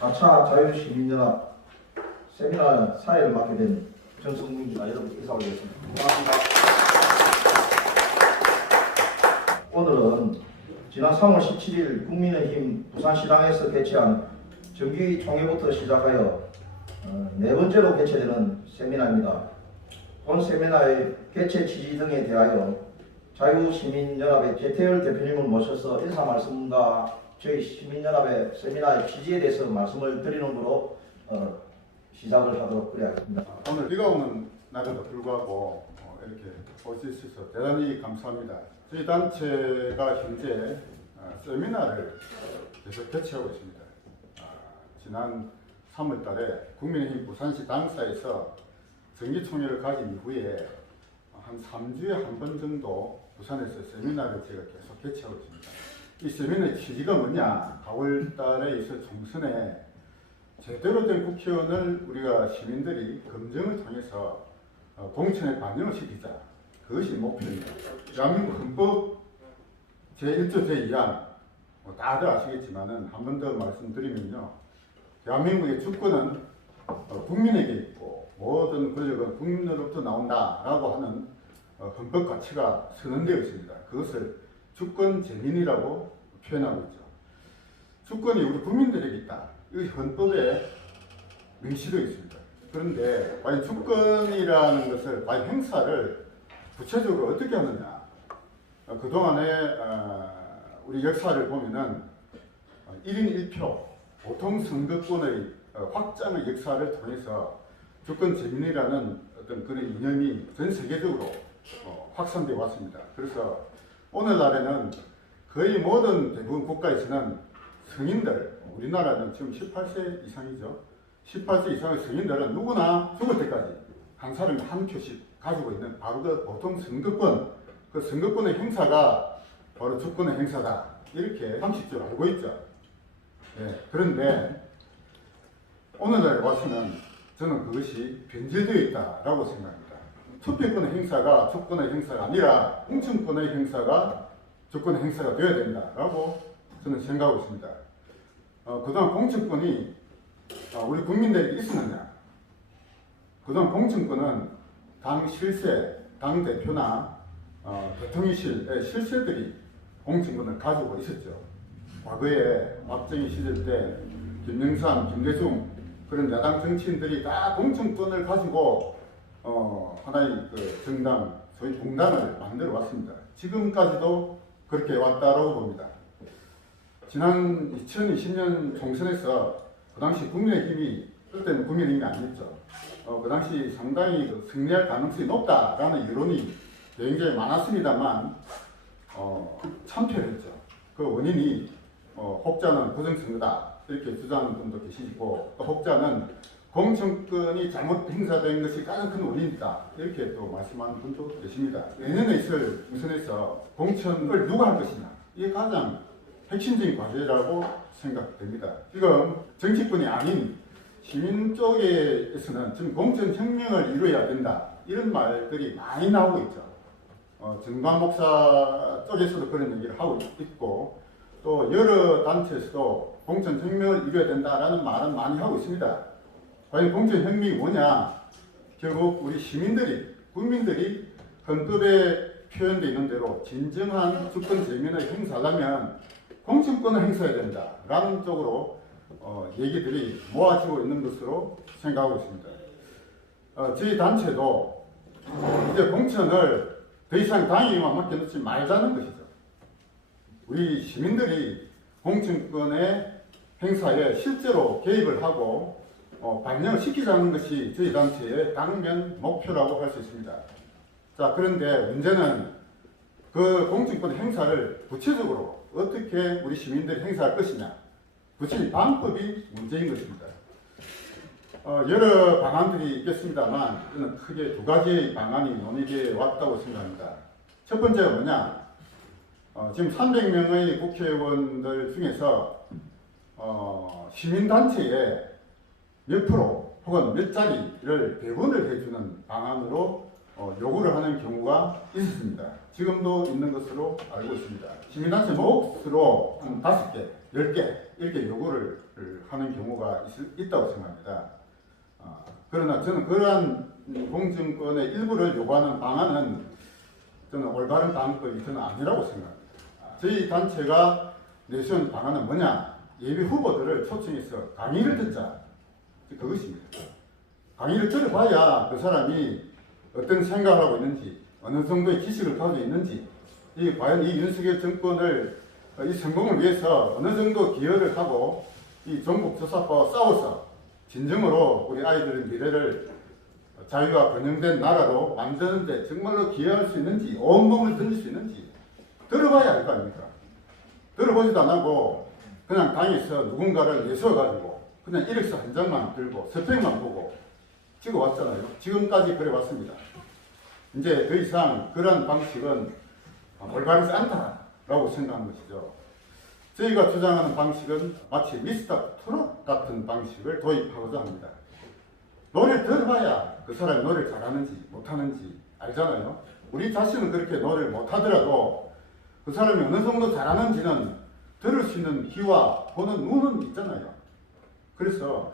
4차 자유시민연합 세미나 사회를 맡게 된 정성문입니다. 여러분 인사드리겠습니다. 고맙습니다. 오늘은 지난 3월 17일 국민의힘 부산시당에서 개최한 정기총회부터 시작하여 네 번째로 개최되는 세미나입니다. 본 세미나의 개최 취지 등에 대하여 자유시민연합의 제태열 대표님을 모셔서 인사 말씀과 저희 시민연합의 세미나의 취지에 대해서 말씀을 드리는 거로 시작을 하도록 그래야겠습니다. 오늘 비가 오는 날에도 불구하고 이렇게 올 수 있어서 대단히 감사합니다. 저희 단체가 현재 세미나를 계속 개최하고 있습니다. 지난 3월 달에 국민의힘 부산시 당사에서 정기총회를 가진 이후에 한 3주에 한 번 정도 부산에서 세미나를 제가 계속 개최하고 있습니다. 이 세미나의 취지가 뭐냐? 4월 달에 있을 총선에 제대로 된 국회의원을 우리가 시민들이 검증을 통해서 공천에 반영을 시키자. 그것이 목표입니다. 대한민국 헌법 제1조 제2항 다들 아시겠지만은 한 번 더 말씀드리면요. 대한민국의 주권은 국민에게 있고 모든 권력은 국민으로부터 나온다라고 하는 헌법 가치가 선언되어 있습니다. 그것을 주권 재민이라고 표현하고 있죠. 주권이 우리 국민들에게 있다. 이 헌법에 명시되어 있습니다. 그런데 과연 주권이라는 것을 과연 행사를 구체적으로 어떻게 하느냐? 그동안에 우리 역사를 보면은 1인 1표 보통 선거권의 확장의 역사를 통해서 주권 재민이라는 어떤 그런 이념이 전 세계적으로 확산되어 왔습니다. 그래서 오늘날에는 거의 모든 대부분 국가에서는 성인들, 우리나라는 지금 18세 이상이죠. 18세 이상의 성인들은 누구나 죽을 때까지 한 사람이 한 표씩 가지고 있는 바로 그 보통 선거권, 그 선거권의 행사가 바로 주권의 행사다. 이렇게 상식적으로 알고 있죠. 네, 그런데 오늘날에 와서는 저는 그것이 변질되어 있다라고 생각합니다. 투표권의 행사가 주권의 행사가 아니라 공천권의 행사가 주권의 행사가 되어야 된다라고 저는 생각하고 있습니다. 그동안 공천권이 우리 국민들에게 있었느냐? 그동안 공천권은 당 실세, 당 대표나 대통령실의 실세들이 공천권을 가지고 있었죠. 과거에 박정희 시절 때 김영삼, 김대중 그런 야당 정치인들이 다 공천권을 가지고 하나의 그 정당, 소위 공당을 만들어 왔습니다. 지금까지도 그렇게 왔다라고 봅니다. 지난 2020년 총선에서 그 당시 국민의힘이, 그때는 국민의힘이 아니었죠. 그 당시 상당히 승리할 가능성이 높다라는 여론이 굉장히 많았습니다만 참패를 했죠. 그 원인이 혹자는 부정선거다 이렇게 주장하는 분도 계시고, 또 혹자는 공천권이 잘못 행사된 것이 가장 큰 원인이다 이렇게 또 말씀하는 분도 계십니다. 내년에 있을 우선에서 공천을 누가 할 것이냐, 이게 가장 핵심적인 과제라고 생각됩니다. 지금 정치권이 아닌 시민 쪽에서는 지금 공천혁명을 이루어야 된다 이런 말들이 많이 나오고 있죠. 정관 목사 쪽에서도 그런 얘기를 하고 있고, 또 여러 단체에서도 공천혁명을 이루어야 된다라는 말은 많이 하고 있습니다. 과연 공천혁명이 뭐냐? 결국 우리 시민들이, 국민들이 헌법에 표현되어 있는 대로 진정한 주권 재민을 행사하려면 공천권을 행사해야 된다라는 쪽으로 얘기들이 모아지고 있는 것으로 생각하고 있습니다. 저희 단체도 이제 공천을 더 이상 당에만 맡겨놓지 말자는 것이죠. 우리 시민들이 공천권의 행사에 실제로 개입을 하고 반영을 시키자는 것이 저희 단체의 당면 목표라고 할 수 있습니다. 자, 그런데 문제는 그 공천권 행사를 구체적으로 어떻게 우리 시민들이 행사할 것이냐, 구체적인 방법이 문제인 것입니다. 여러 방안들이 있겠습니다만 저는 크게 두 가지의 방안이 논의되어 왔다고 생각합니다. 첫 번째가 뭐냐? 지금 300명의 국회의원들 중에서 시민단체에 몇 프로 혹은 몇 자리를 배분을 해주는 방안으로 요구를 하는 경우가 있었습니다. 지금도 있는 것으로 알고 있습니다. 시민단체 몫으로 한 5개, 10개 이렇게 요구를 하는 경우가 있다고 생각합니다. 그러나 저는 그러한 공증권의 일부를 요구하는 방안은 저는 올바른 방법이 저는 아니라고 생각합니다. 저희 단체가 내세운 방안은 뭐냐? 예비 후보들을 초청해서 강의를 듣자. 그것입니다. 강의를 들어봐야 그 사람이 어떤 생각을 하고 있는지, 어느 정도의 지식을 가지고 있는지, 과연 이 윤석열 정권을 이 성공을 위해서 어느 정도 기여를 하고 이 종북조사파와 싸워서 진정으로 우리 아이들의 미래를 자유와 번영된 나라로 만드는데 정말로 기여할 수 있는지, 온몸을 던질 수 있는지 들어봐야 할 거 아닙니까? 들어보지도 안 하고 그냥 당에서 누군가를 내세워가지고 그냥 이력서 한 장만 들고 스펙만 보고 찍어왔잖아요. 지금까지 그래 왔습니다. 이제 더 이상 그런 방식은 올바르지 않다라고 생각하는 것이죠. 저희가 주장하는 방식은 마치 미스터 트롯 같은 방식을 도입하고자 합니다. 노래를 들어봐야 그 사람이 노래를 잘하는지 못하는지 알잖아요. 우리 자신은 그렇게 노래를 못하더라도 그 사람이 어느 정도 잘하는지는 들을 수 있는 귀와 보는 눈은 있잖아요. 그래서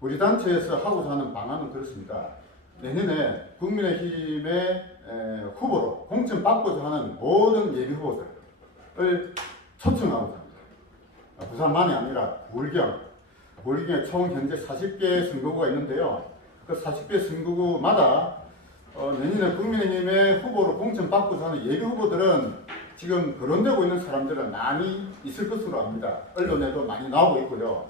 우리 단체에서 하고자 하는 방안은 그렇습니다. 내년에 국민의힘의 후보로 공천받고자 하는 모든 예비 후보들을 초청하고자 합니다. 부산만이 아니라 부울경에 총 현재 40개 선거구가 있는데요. 그 40개 선거구마다 내년에 국민의힘의 후보로 공천받고자 하는 예비 후보들은 지금 거론되고 있는 사람들은 많이 있을 것으로 압니다. 언론에도 많이 나오고 있고요.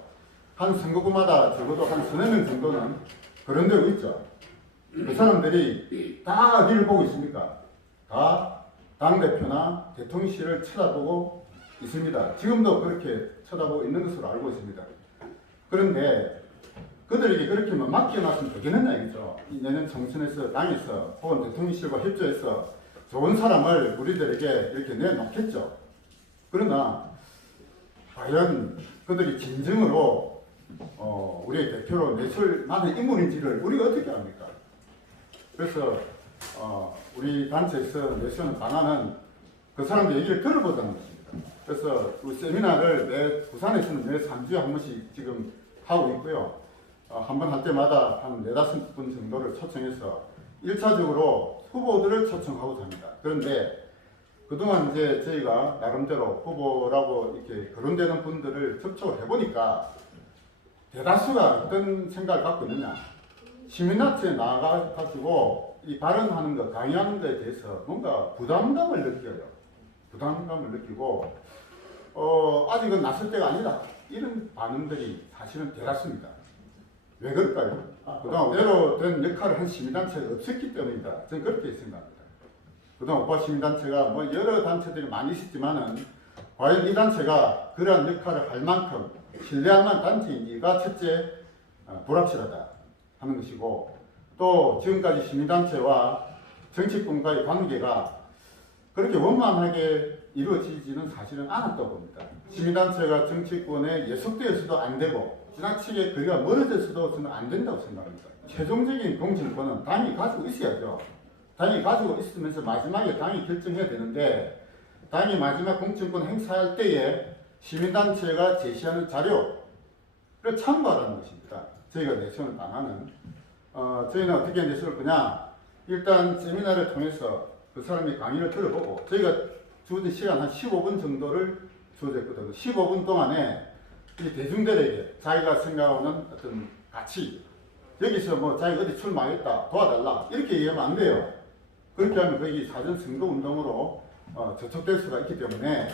한 선거구마다 적어도 한 서너 명 정도는 거론되고 있죠. 그 사람들이 다 어디를 보고 있습니까? 다 당대표나 대통령실을 쳐다보고 있습니다. 지금도 그렇게 쳐다보고 있는 것으로 알고 있습니다. 그런데 그들에게 그렇게 맡겨놨으면 되겠느냐 이거죠. 내년 총선에서 당에서 혹은 대통령실과 협조해서 좋은 사람을 우리들에게 이렇게 내놓겠죠. 그러나 과연 그들이 진정으로 우리의 대표로 내설 만한 인물인지를 우리가 어떻게 압니까? 그래서 우리 단체에서 내세우는 방안은 그 사람들 얘기를 들어보자는 것입니다. 그래서 그 세미나를 부산에서는 매 3주에 한 번씩 지금 하고 있고요. 한 번 할 때마다 한 4-5분 정도를 초청해서 1차적으로 후보들을 초청하고자 합니다. 그런데 그동안 이제 저희가 나름대로 후보라고 이렇게 거론되는 분들을 접촉을 해보니까 대다수가 어떤 생각을 갖고 있느냐. 시민단체에 나가가지고 이 발언하는 것, 강의하는 것에 대해서 뭔가 부담감을 느껴요. 부담감을 느끼고, 아직은 나설 때가 아니다. 이런 반응들이 사실은 대다수입니다. 왜 그럴까요? 그동안 제대로 된 역할을 한 시민단체가 없었기 때문이다. 저는 그렇게 생각합니다. 그동안 오빠 시민단체가 뭐 여러 단체들이 많이 있었지만은, 과연 이 단체가 그러한 역할을 할 만큼 신뢰할 만한 단체인지가 첫째, 불확실하다 하는 것이고, 또 지금까지 시민단체와 정치권과의 관계가 그렇게 원만하게 이루어지지는 사실은 않았다고 봅니다. 시민단체가 정치권에 예속되어서도 안 되고 지나치게 거리가 멀어져서도 저는 안 된다고 생각합니다. 최종적인 공천권은 당이 가지고 있어야죠. 당이 가지고 있으면서 마지막에 당이 결정해야 되는데, 당이 마지막 공천권 행사할 때에 시민단체가 제시하는 자료를 참고하라는 것입니다. 저희가 내세우는 방안은 저희는 어떻게 내세울 거냐. 일단 세미나를 통해서 그 사람이 강의를 들어보고, 저희가 주어진 시간 한 15분 정도를 주어졌거든요. 15분 동안에 이 대중들에게 자기가 생각하는 어떤 가치, 여기서 뭐 자기가 어디 출마하겠다, 도와달라 이렇게 얘기하면 안 돼요. 그렇게 하면 거기 사전 선거 운동으로 저촉될 수가 있기 때문에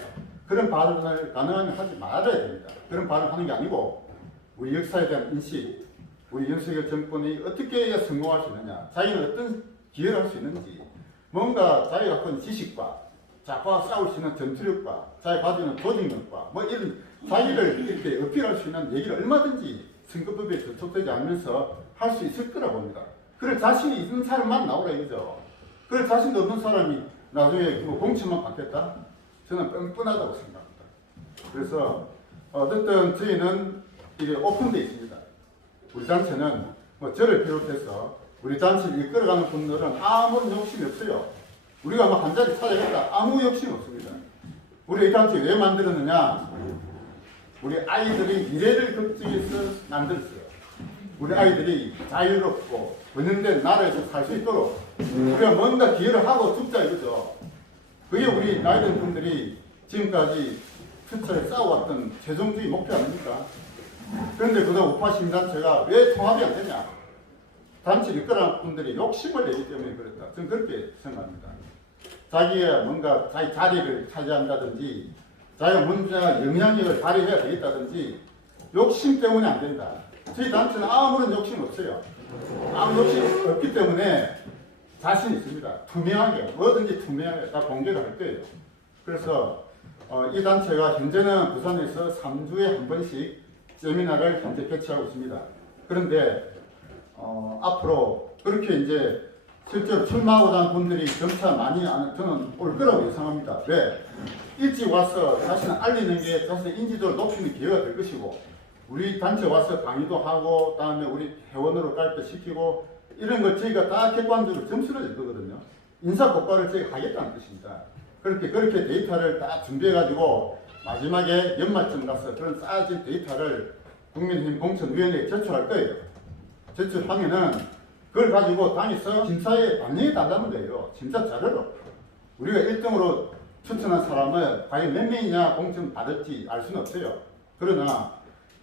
그런 발언을 가능하면 하지 말아야 됩니다. 그런 발언을 하는 게 아니고 우리 역사에 대한 인식, 우리 윤석열 정권이 어떻게 해야 성공할 수 있느냐, 자기는 어떤 기여를 할 수 있는지, 뭔가 자기가 갖고 지식과 좌파와 싸울 수 있는 전투력과 자기가 가지고 있는 조직력과 뭐 이런 자기를 이렇게 어필할 수 있는 얘기를 얼마든지 선거법에 저촉되지 않으면서 할 수 있을 거라고 봅니다. 그럴 자신이 있는 사람만 나오라 이거죠. 그럴 자신도 없는 사람이 나중에 공천만 받겠다? 저는 뻔뻔하다고 생각합니다. 그래서 어쨌든 저희는 이게 오픈되어 있습니다. 우리 단체는 뭐 저를 비롯해서 우리 단체를 이끌어가는 분들은 아무런 욕심이 없어요. 우리가 뭐 한 자리 찾아겠다, 아무 욕심 없습니다. 우리 이 단체 왜 만들었느냐? 우리 아이들이 미래를 걱정해서 만들었어요. 우리 아이들이 자유롭고 번영된 나라에서 살 수 있도록 우리가 뭔가 기여를 하고 죽자 이거죠. 그게 우리 나이 든 분들이 지금까지 투철에 싸워왔던 최종적인 목표 아닙니까? 그런데 그동안 우파 시민단체가 왜 통합이 안 되냐? 단체를 이끌어간 분들이 욕심을 내기 때문에 그렇다. 저는 그렇게 생각합니다. 자기가 뭔가 자기 자리를 차지한다든지 자기가 뭔가 영향력을 발휘해야 되겠다든지 욕심 때문에 안 된다. 저희 단체는 아무런 욕심 없어요. 아무 욕심 없기 때문에 자신 있습니다. 투명하게, 뭐든지 투명하게 다 공개를 할 거예요. 그래서 이 단체가 현재는 부산에서 3주에 한 번씩 세미나를 현재 개최하고 있습니다. 그런데 앞으로 그렇게 이제 실제로 출마하고자 하는 분들이 점차 많이 저는 올 거라고 예상합니다. 왜? 일찍 와서 자신을 알리는 게 자신의 인지도를 높이는 기회가 될 것이고 우리 단체 와서 강의도 하고 다음에 우리 회원으로 가입시키고 이런 걸 저희가 다 객관적으로 점수를 줄 거거든요. 인사 고과를 저희가 하겠다는 뜻입니다. 그렇게 데이터를 다 준비해가지고 마지막에 연말쯤 가서 그런 쌓아진 데이터를 국민의힘 공천위원회에 제출할 거예요. 제출하면은 그걸 가지고 당에서 심사에 반영해 달라는 거예요. 심사 자료로. 우리가 1등으로 추천한 사람을 과연 몇 명이냐 공천 받을지 알 수는 없어요. 그러나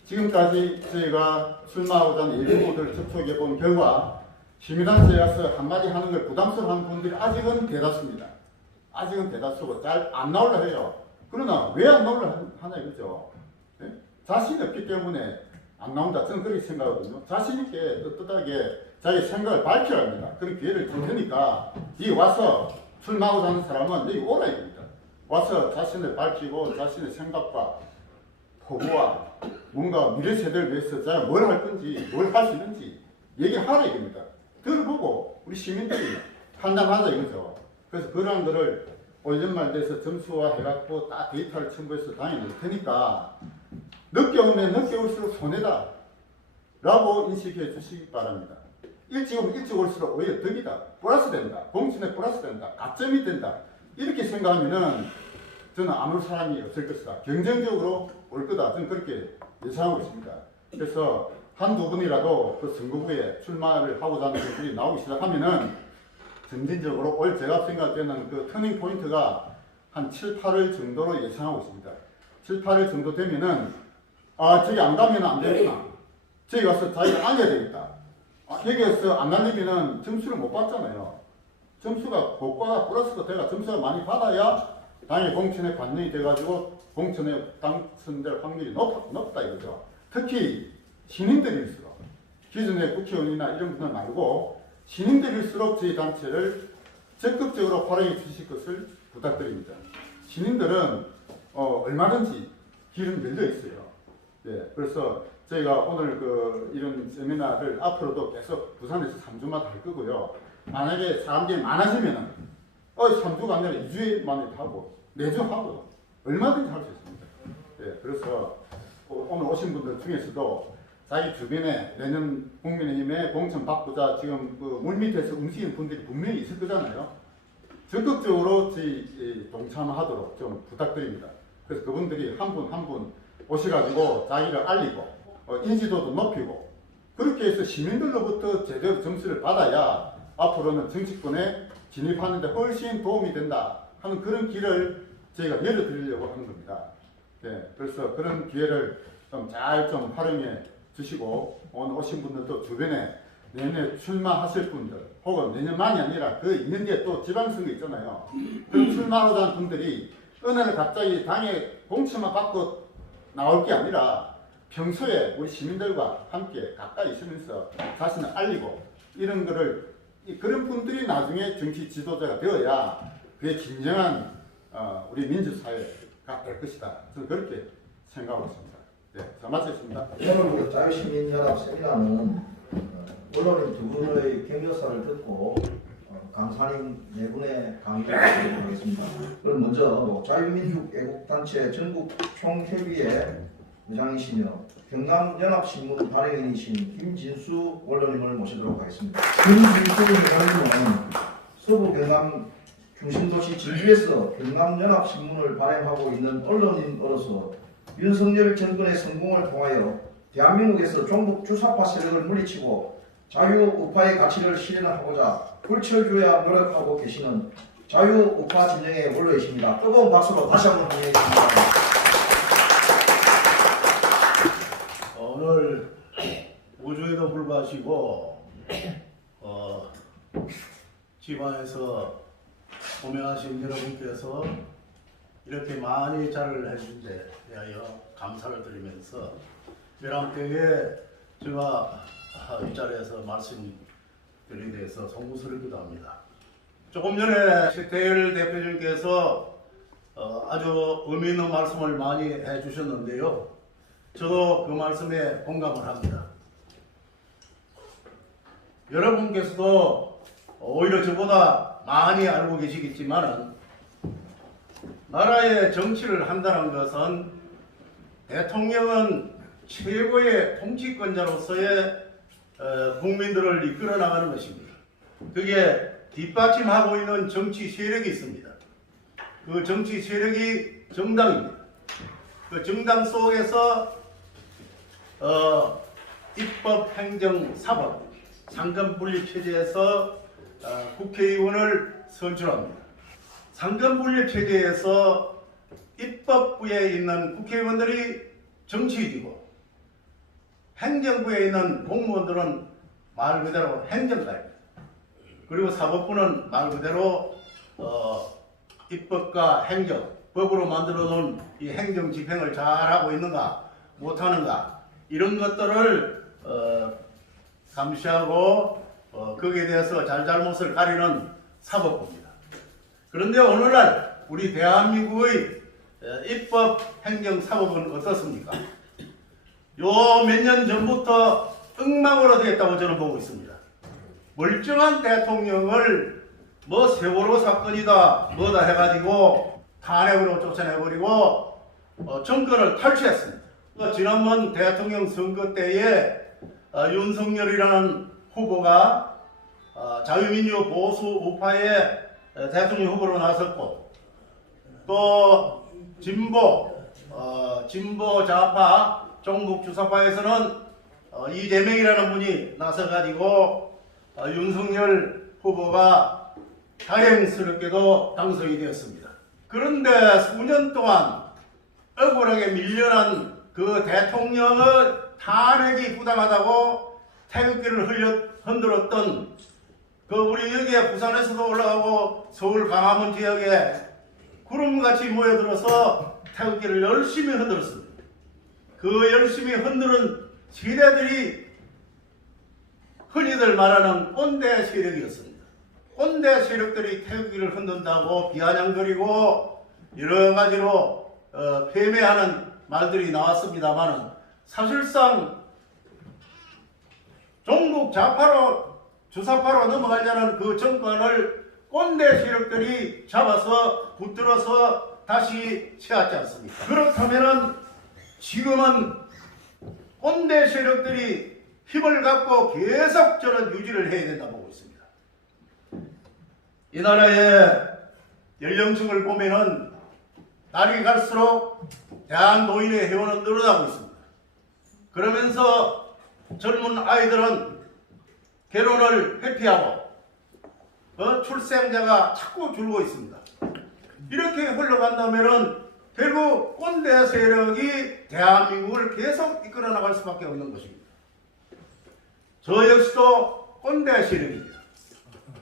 지금까지 저희가 출마하고자 하는 예비후보들을 접촉해 본 결과 시민단체에 가서 한마디 하는 걸 부담스러워하는 분들이 아직은 대다수입니다. 아직은 대다수고 잘 안 나오려 해요. 그러나 왜 안 나오려 하냐 이거죠. 네? 자신이 없기 때문에 안 나온다. 저는 그렇게 생각하거든요. 자신있게 떳떳하게 자기 생각을 밝혀야 합니다. 그런 기회를 줄 테니까 이 와서 출마하고자 하는 사람은 여기 오라 이겁니다. 와서 자신을 밝히고 자신의 생각과 포부와 뭔가 미래 세대를 위해서 자기가 뭘 할 건지 뭘 할 수 있는지 얘기하라 이겁니다. 들어보고 우리 시민들이 판단하자 이거죠. 그래서 그러한 거를 올 연말 돼서 점수화 해갖고 딱 데이터를 첨부해서 당에 넣을 테니까 늦게 오면 늦게 올수록 손해다 라고 인식해 주시기 바랍니다. 일찍 오면 일찍 올수록 오히려 덕이다. 플러스 된다. 공천에 플러스 된다. 가점이 된다. 이렇게 생각하면은 저는 아무 사람이 없을 것이다. 경쟁적으로 올 거다. 저는 그렇게 예상하고 있습니다. 그래서 한두 분이라도 그 선거구에 출마를 하고자 하는 분들이 나오기 시작하면은 점진적으로 올 제가 생각되는 그 터닝 포인트가 한 7, 8월 정도로 예상하고 있습니다. 7, 8월 정도 되면은 저기 안 가면 안 되구나. 저기 가서 자기가 알려야 되겠다. 여기에서 안 알리면은 점수를 못 받잖아요. 점수가 고과가 플러스가 돼가 점수가 많이 받아야 당의 공천에 반영이 돼가지고 공천에 당선될 확률이 높다 이거죠. 특히 신인들일수록 기존의 국회의원이나 이런 분들 말고 신인들일수록 저희 단체를 적극적으로 활용해 주실 것을 부탁드립니다. 신인들은 얼마든지 길은 열려 있어요. 예, 그래서 저희가 오늘 이런 세미나를 앞으로도 계속 부산에서 3주마다 할 거고요. 만약에 사람들이 많아지면은 3주가 아니라 2주에 만에 하고 4주 하고 얼마든지 할 수 있습니다. 예, 그래서 오늘 오신 분들 중에서도 자기 주변에 내년 국민의힘에 공천 바꾸자 지금 물밑에서 움직이는 분들이 분명히 있을 거잖아요. 적극적으로 저희 동참하도록 좀 부탁드립니다. 그래서 그분들이 한 분 한 분 오셔가지고 자기를 알리고 인지도도 높이고 그렇게 해서 시민들로부터 제대로 점수를 받아야 앞으로는 정치권에 진입하는데 훨씬 도움이 된다 하는 그런 길을 저희가 열어드리려고 하는 겁니다. 네, 그래서 그런 기회를 좀 잘 좀 활용해 주시고 오늘 오신 분들도 주변에 내년에 출마하실 분들 혹은 내년만이 아니라 그 2년 뒤에 또 지방선거 있잖아요. 그런 출마하고자 하는 분들이 어느 날 갑자기 당에 공천만 받고 나올 게 아니라 평소에 우리 시민들과 함께 가까이 있으면서 자신을 알리고 이런 거를 그런 분들이 나중에 정치 지도자가 되어야 그게 진정한 우리 민주사회가 될 것이다. 저는 그렇게 생각하고 있습니다. 네, 자 마치겠습니다. 오늘 자유시민연합 세미나는 언론인 두 분의 경력사를 듣고 강사님 네 분의 강의를 듣도록 하겠습니다. 그럼 먼저 자유민주애국단체 전국 총협의회 의장이시며 경남연합신문 발행인이신 김진수 언론인을 모시도록 하겠습니다. 김진수 의장님은 서부 경남 중심도시 진주에서 경남연합신문을 발행하고 있는 언론인으로서 윤석열 정권의 성공을 통하여 대한민국에서 종북 주사파 세력을 물리치고 자유우파의 가치를 실현하고자 불철주야 노력하고 계시는 자유우파 진영의 원로이십니다. 뜨거운 박수로 다시 한번 환영해주십니다. 오늘 우주에도 불구하시고 지방에서 고명하신 여러분께서 이렇게 많이 자를 해준 데 대하여 감사를 드리면서 멸망 때에 제가 이 자리에서 말씀드리게 돼서 송구스럽기도 합니다. 조금 전에 최태일 대표님께서 아주 의미 있는 말씀을 많이 해주셨는데요. 저도 그 말씀에 공감을 합니다. 여러분께서도 오히려 저보다 많이 알고 계시겠지만 나라의 정치를 한다는 것은 대통령은 최고의 통치권자로서의 국민들을 이끌어 나가는 것입니다. 그게 뒷받침하고 있는 정치 세력이 있습니다. 그 정치 세력이 정당입니다. 그 정당 속에서 입법, 행정, 사법, 상권분립 체제에서 국회의원을 선출합니다. 상권분립 체제에서 입법부에 있는 국회의원들이 정치인이고 행정부에 있는 공무원들은 말 그대로 행정가입니다. 그리고 사법부는 말 그대로 입법과 행정, 법으로 만들어 놓은 이 행정 집행을 잘하고 있는가 못하는가 이런 것들을 감시하고 거기에 대해서 잘잘못을 가리는 사법부입니다. 그런데 오늘날 우리 대한민국의 입법, 행정, 사법은 어떻습니까? 요 몇 년 전부터 엉망으로 되었다고 저는 보고 있습니다. 멀쩡한 대통령을 뭐 세월호 사건이다 뭐다 해가지고 탄핵으로 쫓아내버리고 정권을 탈취했습니다. 지난번 대통령 선거 때에 윤석열이라는 후보가 자유민주 보수 우파의 대통령 후보로 나섰고 또 진보 좌파 종북 주사파에서는 이재명이라는 분이 나서가지고 윤석열 후보가 다행스럽게도 당선이 되었습니다. 그런데 수년 동안 억울하게 밀려난 그 대통령의 탄핵이 부당하다고 태극기를 흔들었던 그 우리 여기에 부산에서도 올라가고 서울 광화문 지역에 구름같이 모여들어서 태극기를 열심히 흔들었습니다. 그 열심히 흔드는 세대들이 흔히들 말하는 꼰대 세력이었습니다. 꼰대 세력들이 태극기를 흔든다고 비아냥거리고 여러 가지로 폄훼하는 말들이 나왔습니다만 사실상 종북 좌파로 주사파로 넘어가려는 그 정권을 꼰대 세력들이 잡아서 붙들어서 다시 채웠지 않습니까? 그렇다면 지금은 꼰대 세력들이 힘을 갖고 계속 저는 유지를 해야 된다고 보고 있습니다. 이 나라의 연령층을 보면은 날이 갈수록 대한노인의 회원은 늘어나고 있습니다. 그러면서 젊은 아이들은 결혼을 회피하고 출생자가 자꾸 줄고 있습니다. 이렇게 흘러간다면은 결국 꼰대 세력이 대한민국을 계속 이끌어 나갈 수밖에 없는 것입니다. 저 역시도 꼰대 세력입니다.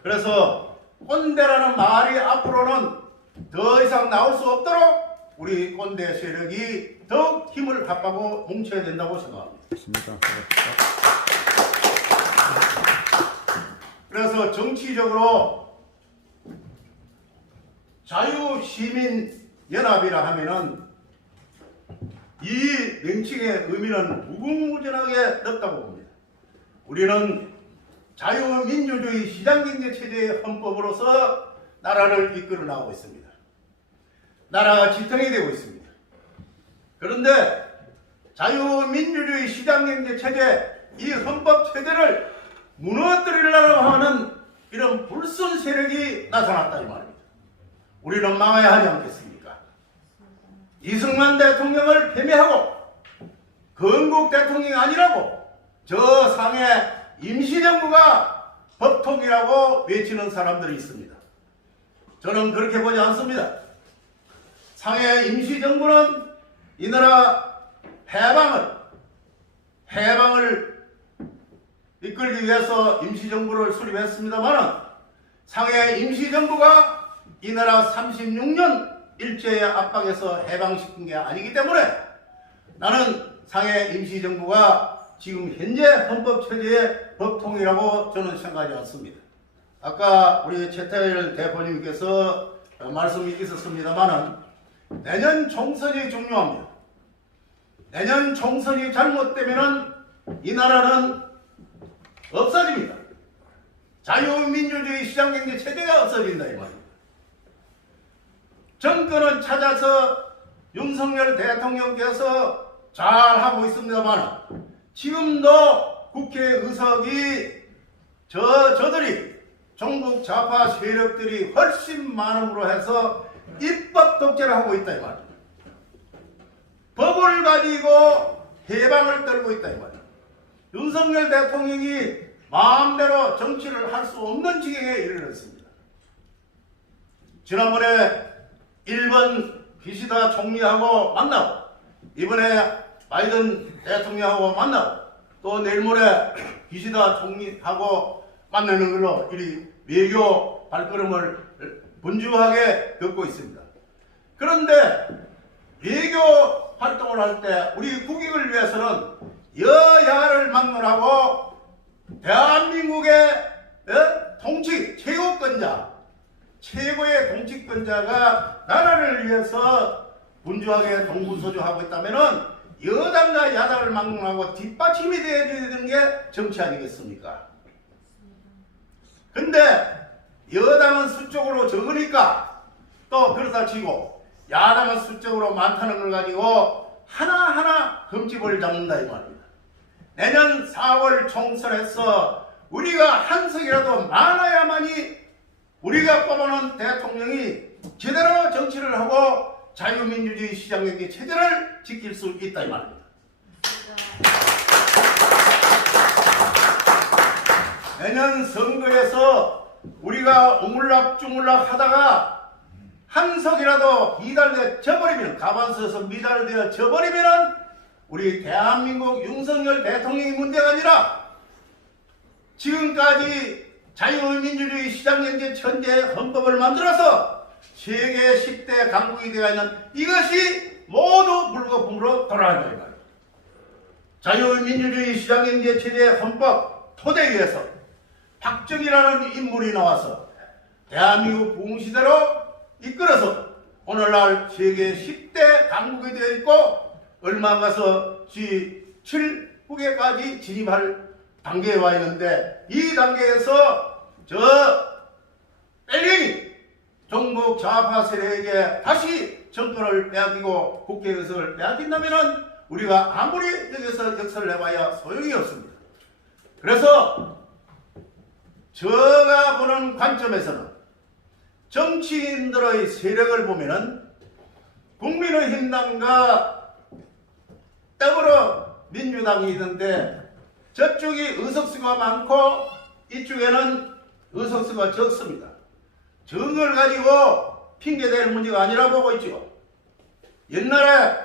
그래서 꼰대라는 말이 앞으로는 더 이상 나올 수 없도록 우리 꼰대 세력이 더욱 힘을 합하고 뭉쳐야 된다고 생각합니다. 그래서 정치적으로 자유시민연합이라 하면은 이 명칭의 의미는 무궁무진하게 넓다고 봅니다. 우리는 자유민주주의 시장경제체제의 헌법으로서 나라를 이끌어 나가고 있습니다. 나라가 지탱이 되고 있습니다. 그런데 자유민주주의 시장경제체제 이 헌법체제를 무너뜨리려고 하는 이런 불순 세력이 나타났다 이 말입니다. 우리는 망해야 하지 않겠습니까? 이승만 대통령을 패배하고 건국 대통령이 아니라고 저 상해 임시정부가 법통이라고 외치는 사람들이 있습니다. 저는 그렇게 보지 않습니다. 상해 임시정부는 이 나라 해방을 이끌기 위해서 임시정부를 수립했습니다만 상해 임시정부가 이 나라 36년 일제의 압박에서 해방시킨 게 아니기 때문에 나는 상해 임시정부가 지금 현재 헌법체제의 법통이라고 저는 생각하지 않습니다. 아까 우리 최태일 대표님께서 말씀이 있었습니다만 내년 총선이 중요합니다. 내년 총선이 잘못되면 이 나라는 없어집니다. 자유민주주의 시장경제 체제가 없어진다 이 말입니다. 정권은 찾아서 윤석열 대통령께서 잘하고 있습니다만 지금도 국회 의석이 저들이 종북 좌파 세력들이 훨씬 많음으로 해서 입법 독재를 하고 있다 이 말입니다. 법을 가지고 해방을 떨고 있다 이 말입니다. 윤석열 대통령이 마음대로 정치를 할 수 없는 지경에 이르렀습니다. 지난번에 일본 기시다 총리하고 만나고 이번에 바이든 대통령하고 만나고 또 내일 모레 기시다 총리하고 만나는 걸로 이 외교 발걸음을 분주하게 걷고 있습니다. 그런데 외교 활동을 할 때 우리 국익을 위해서는 여야를 막론하고 대한민국의 통치 최고의 통치권자가 나라를 위해서 분주하게 동분서주하고 있다면 여당과 야당을 막론하고 뒷받침이 되어야 되는 게 정치 아니겠습니까? 근데 여당은 수적으로 적으니까 또 그러다 치고 야당은 수적으로 많다는 걸 가지고 하나하나 흠집을 잡는다 이 말입니다. 내년 4월 총선에서 우리가 한 석이라도 많아야만이 우리가 뽑아놓은 대통령이 제대로 정치를 하고 자유민주주의 시장경제 체제를 지킬 수 있다 이 말입니다. 내년 선거에서 우리가 우물락주물락 하다가 한 석이라도 미달되어 져버리면 가반수에서 미달되어 져버리면 우리 대한민국 윤석열 대통령이 문제가 아니라 지금까지 자유민주주의 시장경제 천재 헌법을 만들어서 세계 10대 강국이 되어 있는 이것이 모두 불거품으로 돌아간다 이 말이에요. 자유민주주의 시장경제 체제 헌법 토대 위에서 박정희라는 인물이 나와서 대한민국 부흥시대로 이끌어서 오늘날 세계 10대 강국이 되어 있고 얼마 가서 G7국에까지 진입할 단계에 와 있는데 이 단계에서 저 뺄링이 종북 좌파 세력에게 다시 정권을 빼앗기고 국회 의석을 빼앗긴다면 우리가 아무리 여기서 역사를 해봐야 소용이 없습니다. 그래서 제가 보는 관점에서는 정치인들의 세력을 보면은 국민의힘당과 더불어민주당이 있는데 저쪽이 의석수가 많고 이쪽에는 의석수가 적습니다. 적은 걸 가지고 핑계댈 문제가 아니라 보고 있죠. 옛날에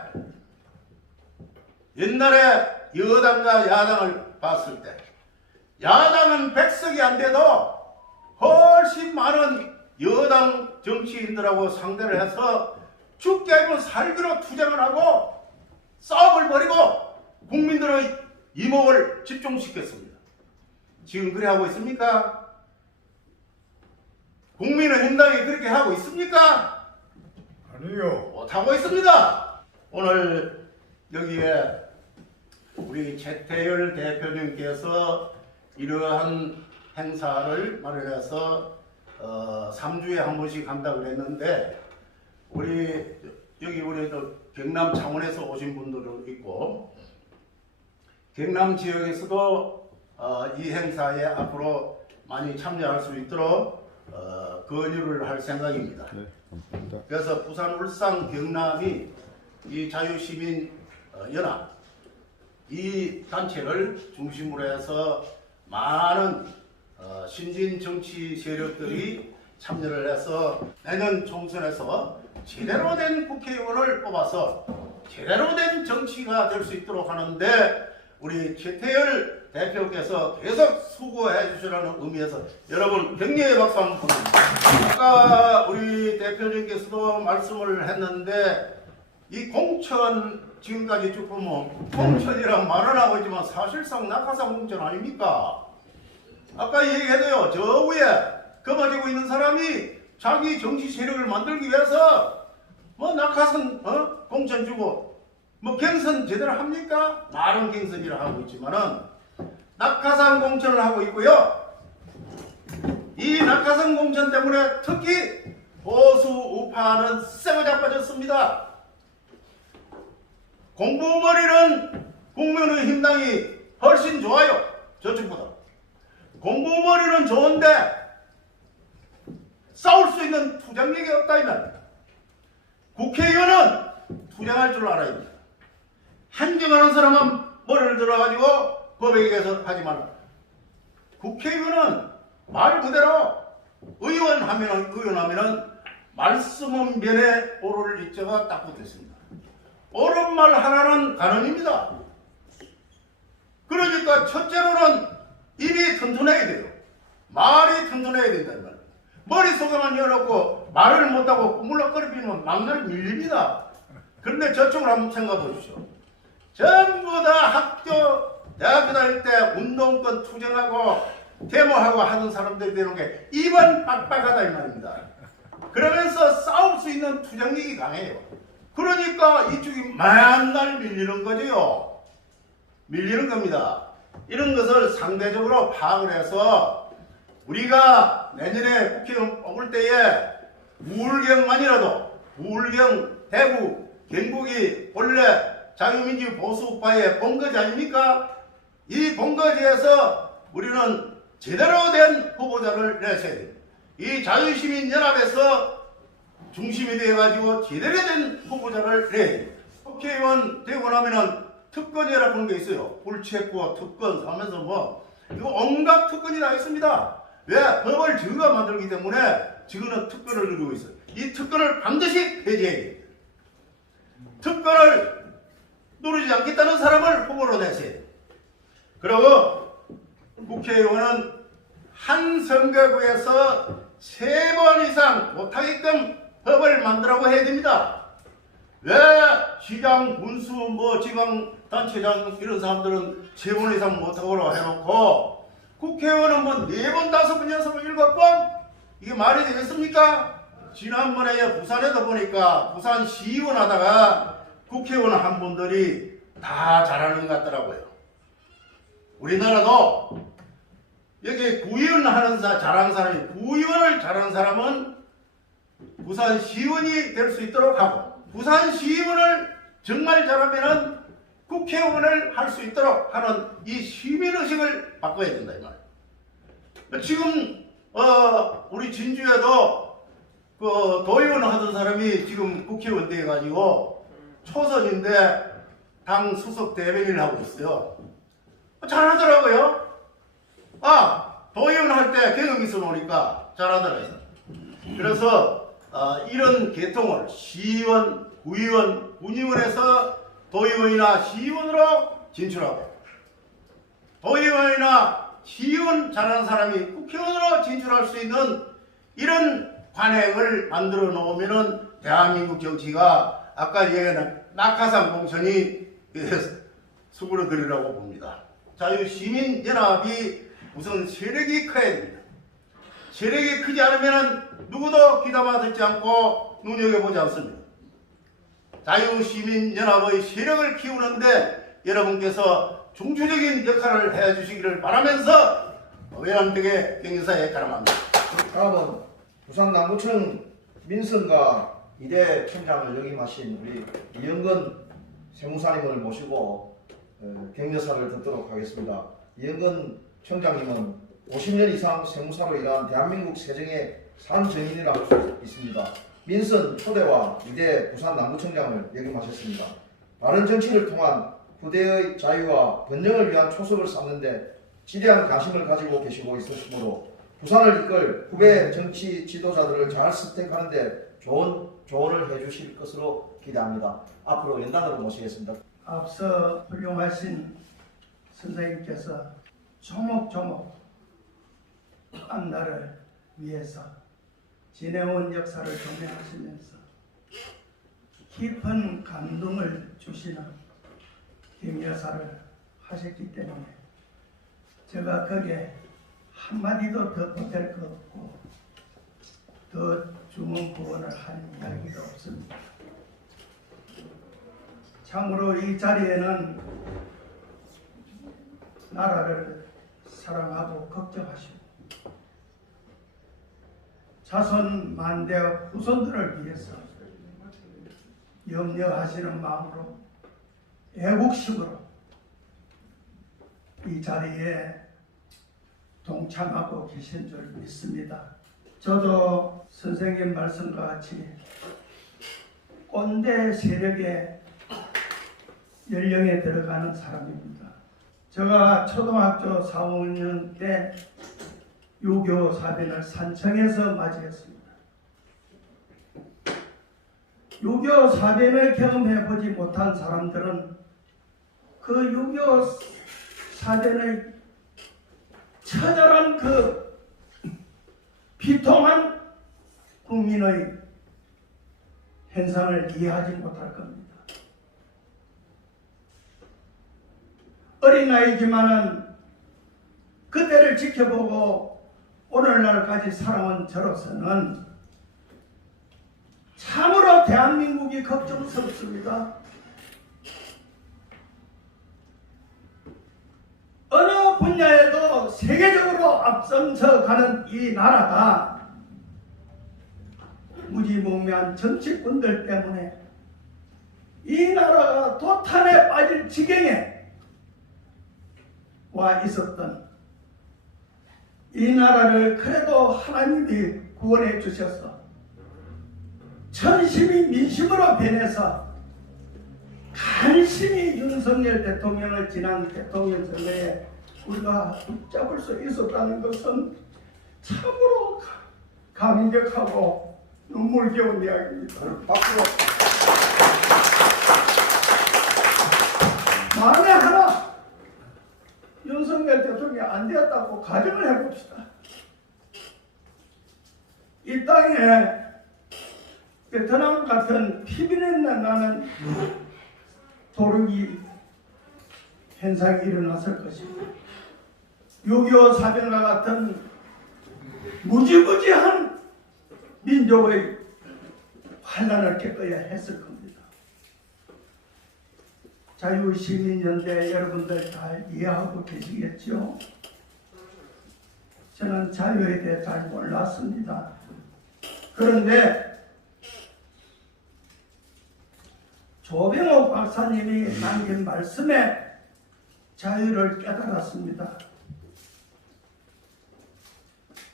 여당과 야당을 봤을 때 야당은 100석이 안 돼도 훨씬 많은 여당 정치인들하고 상대를 해서 죽게 하고 살기로 투쟁을 하고 싸움을 벌이고 국민들의 이목을 집중시켰습니다. 지금 그래 하고 있습니까? 국민의힘당이 그렇게 하고 있습니까? 아니요. 못하고 있습니다. 오늘 여기에 우리 최태일 대표님께서 이러한 행사를 마련해서 3주에 한 번씩 한다고 그랬는데 여기 우리 또 경남 창원에서 오신 분들도 있고 경남 지역에서도 이 행사에 앞으로 많이 참여할 수 있도록 건의를 할 생각입니다. 네, 감사합니다. 그래서 부산, 울산, 경남이 이 자유시민연합 이 단체를 중심으로 해서 많은 신진 정치 세력들이 참여를 해서 내년 총선에서 제대로 된 국회의원을 뽑아서 제대로 된 정치가 될 수 있도록 하는데 우리 최태열 대표께서 계속 수고해 주시라는 의미에서 여러분 격려의 박수 한번 보내드립니다. 아까 우리 대표님께서도 말씀을 했는데 이 공천 지금까지 쭉 보면 공천이란 말은 하고 있지만 사실상 낙하산 공천 아닙니까? 아까 얘기해도요, 저 위에 거머쥐고 있는 사람이 자기 정치 세력을 만들기 위해서 뭐 낙하산 공천 주고 뭐 경선 제대로 합니까? 말은 경선이라 하고 있지만은 낙하산 공천을 하고 있고요. 이 낙하산 공천 때문에 특히 보수 우파는 쎄고 자빠졌습니다. 공부머리는 국민의힘당이 훨씬 좋아요. 저쪽보다. 공부머리는 좋은데 싸울 수 있는 투쟁력이 없다 이 말입니다. 국회의원은 투쟁할 줄 알아야 됩니다. 한정하는 사람은 머리를 들어가지고 법에 의해서 하지만 국회의원은 말 그대로 의원하면은 말씀은 면에 오를 입자가 딱 붙어 있습니다. 옳은 말 하나는 간언입니다. 그러니까 첫째로는 입이 튼튼해야 돼요. 말이 튼튼해야 된다는 말이에요. 머릿속에만 열어놓고 말을 못하고 꾸물럭거리면 막날 밀립니다. 그런데 저쪽을 한번 생각해 보십시오. 전부 다 학교, 대학교 다닐 때 운동권 투쟁하고 데모하고 하는 사람들이 되는 게 입은 빡빡하다 이 말입니다. 그러면서 싸울 수 있는 투쟁력이 강해요. 그러니까 이쪽이 맨날 밀리는 거지요. 밀리는 겁니다. 이런 것을 상대적으로 파악을 해서 우리가 내년에 국회의원 뽑을 때에 우울경만이라도 우울경, 대구, 경북이 원래 자유민주 보수파의 본거지 아닙니까? 이 본거지에서 우리는 제대로 된 후보자를 내셔야 됩니다. 이 자유시민연합에서 중심이 되어가지고 제대로 된 후보자를 내야 됩니다. 국회의원 되고 나면은 특권이라고 하는 게 있어요. 불체포, 특권 하면서 뭐 이거 온갖 특권이 다 있습니다. 왜? 법을 저가 만들기 때문에 지금은 특권을 누리고 있어요. 이 특권을 반드시 폐지해야 됩니다. 특권을 누리지 않겠다는 사람을 후보로 내세요. 그리고 국회의원은 한 선거구에서 3번 이상 못하게끔 법을 만들라고 해야 됩니다. 왜 시장, 군수, 뭐 지방단체장 이런 사람들은 3번 이상 못하고 해놓고 국회의원은 뭐 4번, 5번, 6번, 7번? 이게 말이 되겠습니까? 지난번에 부산에도 보니까 부산 시의원 하다가 국회의원 한 분들이 다 잘하는 것 같더라고요. 우리나라도 여기 구의원 하는 잘하는 사람이 구의원을 잘하는 사람은 부산 시의원이 될 수 있도록 하고 부산 시의원을 정말 잘하면은 국회의원을 할 수 있도록 하는 이 시민의식을 바꿔야 된다 이 말이에요. 지금 우리 진주에도 그 도의원 하던 사람이 지금 국회의원 돼가지고 초선인데 당 수석 대변인을 하고 있어요. 잘하더라고요. 도의원 할 때 경험이 있어 놓으니까 잘하더라고요. 그래서 이런 계통을 시의원, 구의원, 군의원에서 도의원이나 시의원으로 진출하고 도의원이나 시의원 잘하는 사람이 국회의원으로 진출할 수 있는 이런 관행을 만들어 놓으면은 대한민국 정치가 아까 얘기한 낙하산 공천이 수그러들으라고 봅니다. 자유시민연합이 우선 세력이 커야 됩니다. 세력이 크지 않으면 누구도 귀담아 듣지 않고 눈여겨보지 않습니다. 자유시민연합의 세력을 키우는데 여러분께서 중추적인 역할을 해주시기를 바라면서 외람되게 경사에 가름합니다. 다음은 부산 남구청 민선과 이대 청장을 역임하신 우리 이영건 세무사님을 모시고 격려사를 듣도록 하겠습니다. 이영건 청장님은 50년 이상 세무사로 일한 대한민국 세정의 산증인이라 할 수 있습니다. 민선 초대와 이대 부산 남부청장을 역임하셨습니다. 바른 정치를 통한 후대의 자유와 번영을 위한 초석을 쌓는데 지대한 관심을 가지고 계시고 있으므로 부산을 이끌 후배 정치 지도자들을 잘 선택하는 데 좋은 조언을 해주실 것으로 기대합니다. 앞으로 연단으로 모시겠습니다. 앞서 훌륭하신 선생님께서 조목조목 앞날을 위해서 지내온 역사를 조명하시면서 깊은 감동을 주시는 김여사를 하셨기 때문에 제가 거기에 한마디도 더 보탤 것 없고 더 주문구원을 할 이야기도 없습니다. 참으로 이 자리에는 나라를 사랑하고 걱정하시고 자손 만대 후손들을 위해서 염려하시는 마음으로 애국심으로 이 자리에 동참하고 계신 줄 믿습니다. 저도 선생님 말씀과 같이 꼰대 세력의 연령에 들어가는 사람입니다. 제가 초등학교 4, 5학년 때 유교 사변을 산청에서 맞이했습니다. 유교 사변을 경험해보지 못한 사람들은 그 유교 사변의 처절한 그 비통한 국민의 현상을 이해하지 못할 겁니다. 어린 나이지만은 그때를 지켜보고 오늘날까지 살아온 저로서는 참으로 대한민국이 걱정스럽습니다. 어느 분야에도 세계적으로 앞서서 가는 이 나라가 무지몽매한 정치꾼들 때문에 이 나라가 도탄에 빠질 지경에 와 있었던 이 나라를 그래도 하나님이 구원해 주셔서 천심이 민심으로 변해서 간신히 윤석열 대통령을 지난 대통령 선거에 우리가 붙잡을 수 있었다는 것은 참으로 감격하고 눈물겨운 이야기입니다. 박수로. 만에 하나 윤석열 대통령이 안 되었다고 가정을 해봅시다. 이 땅에 베트남 같은 피비린내 나는 도르기 현상이 일어났을 것이고 6.25 사변과 같은 무지무지한 민족의 환란을 겪어야 했을 겁니다. 자유시민연대 여러분들 잘 이해하고 계시겠죠? 저는 자유에 대해 잘 몰랐습니다. 그런데 조병옥 박사님이 남긴 말씀에 자유를 깨달았습니다.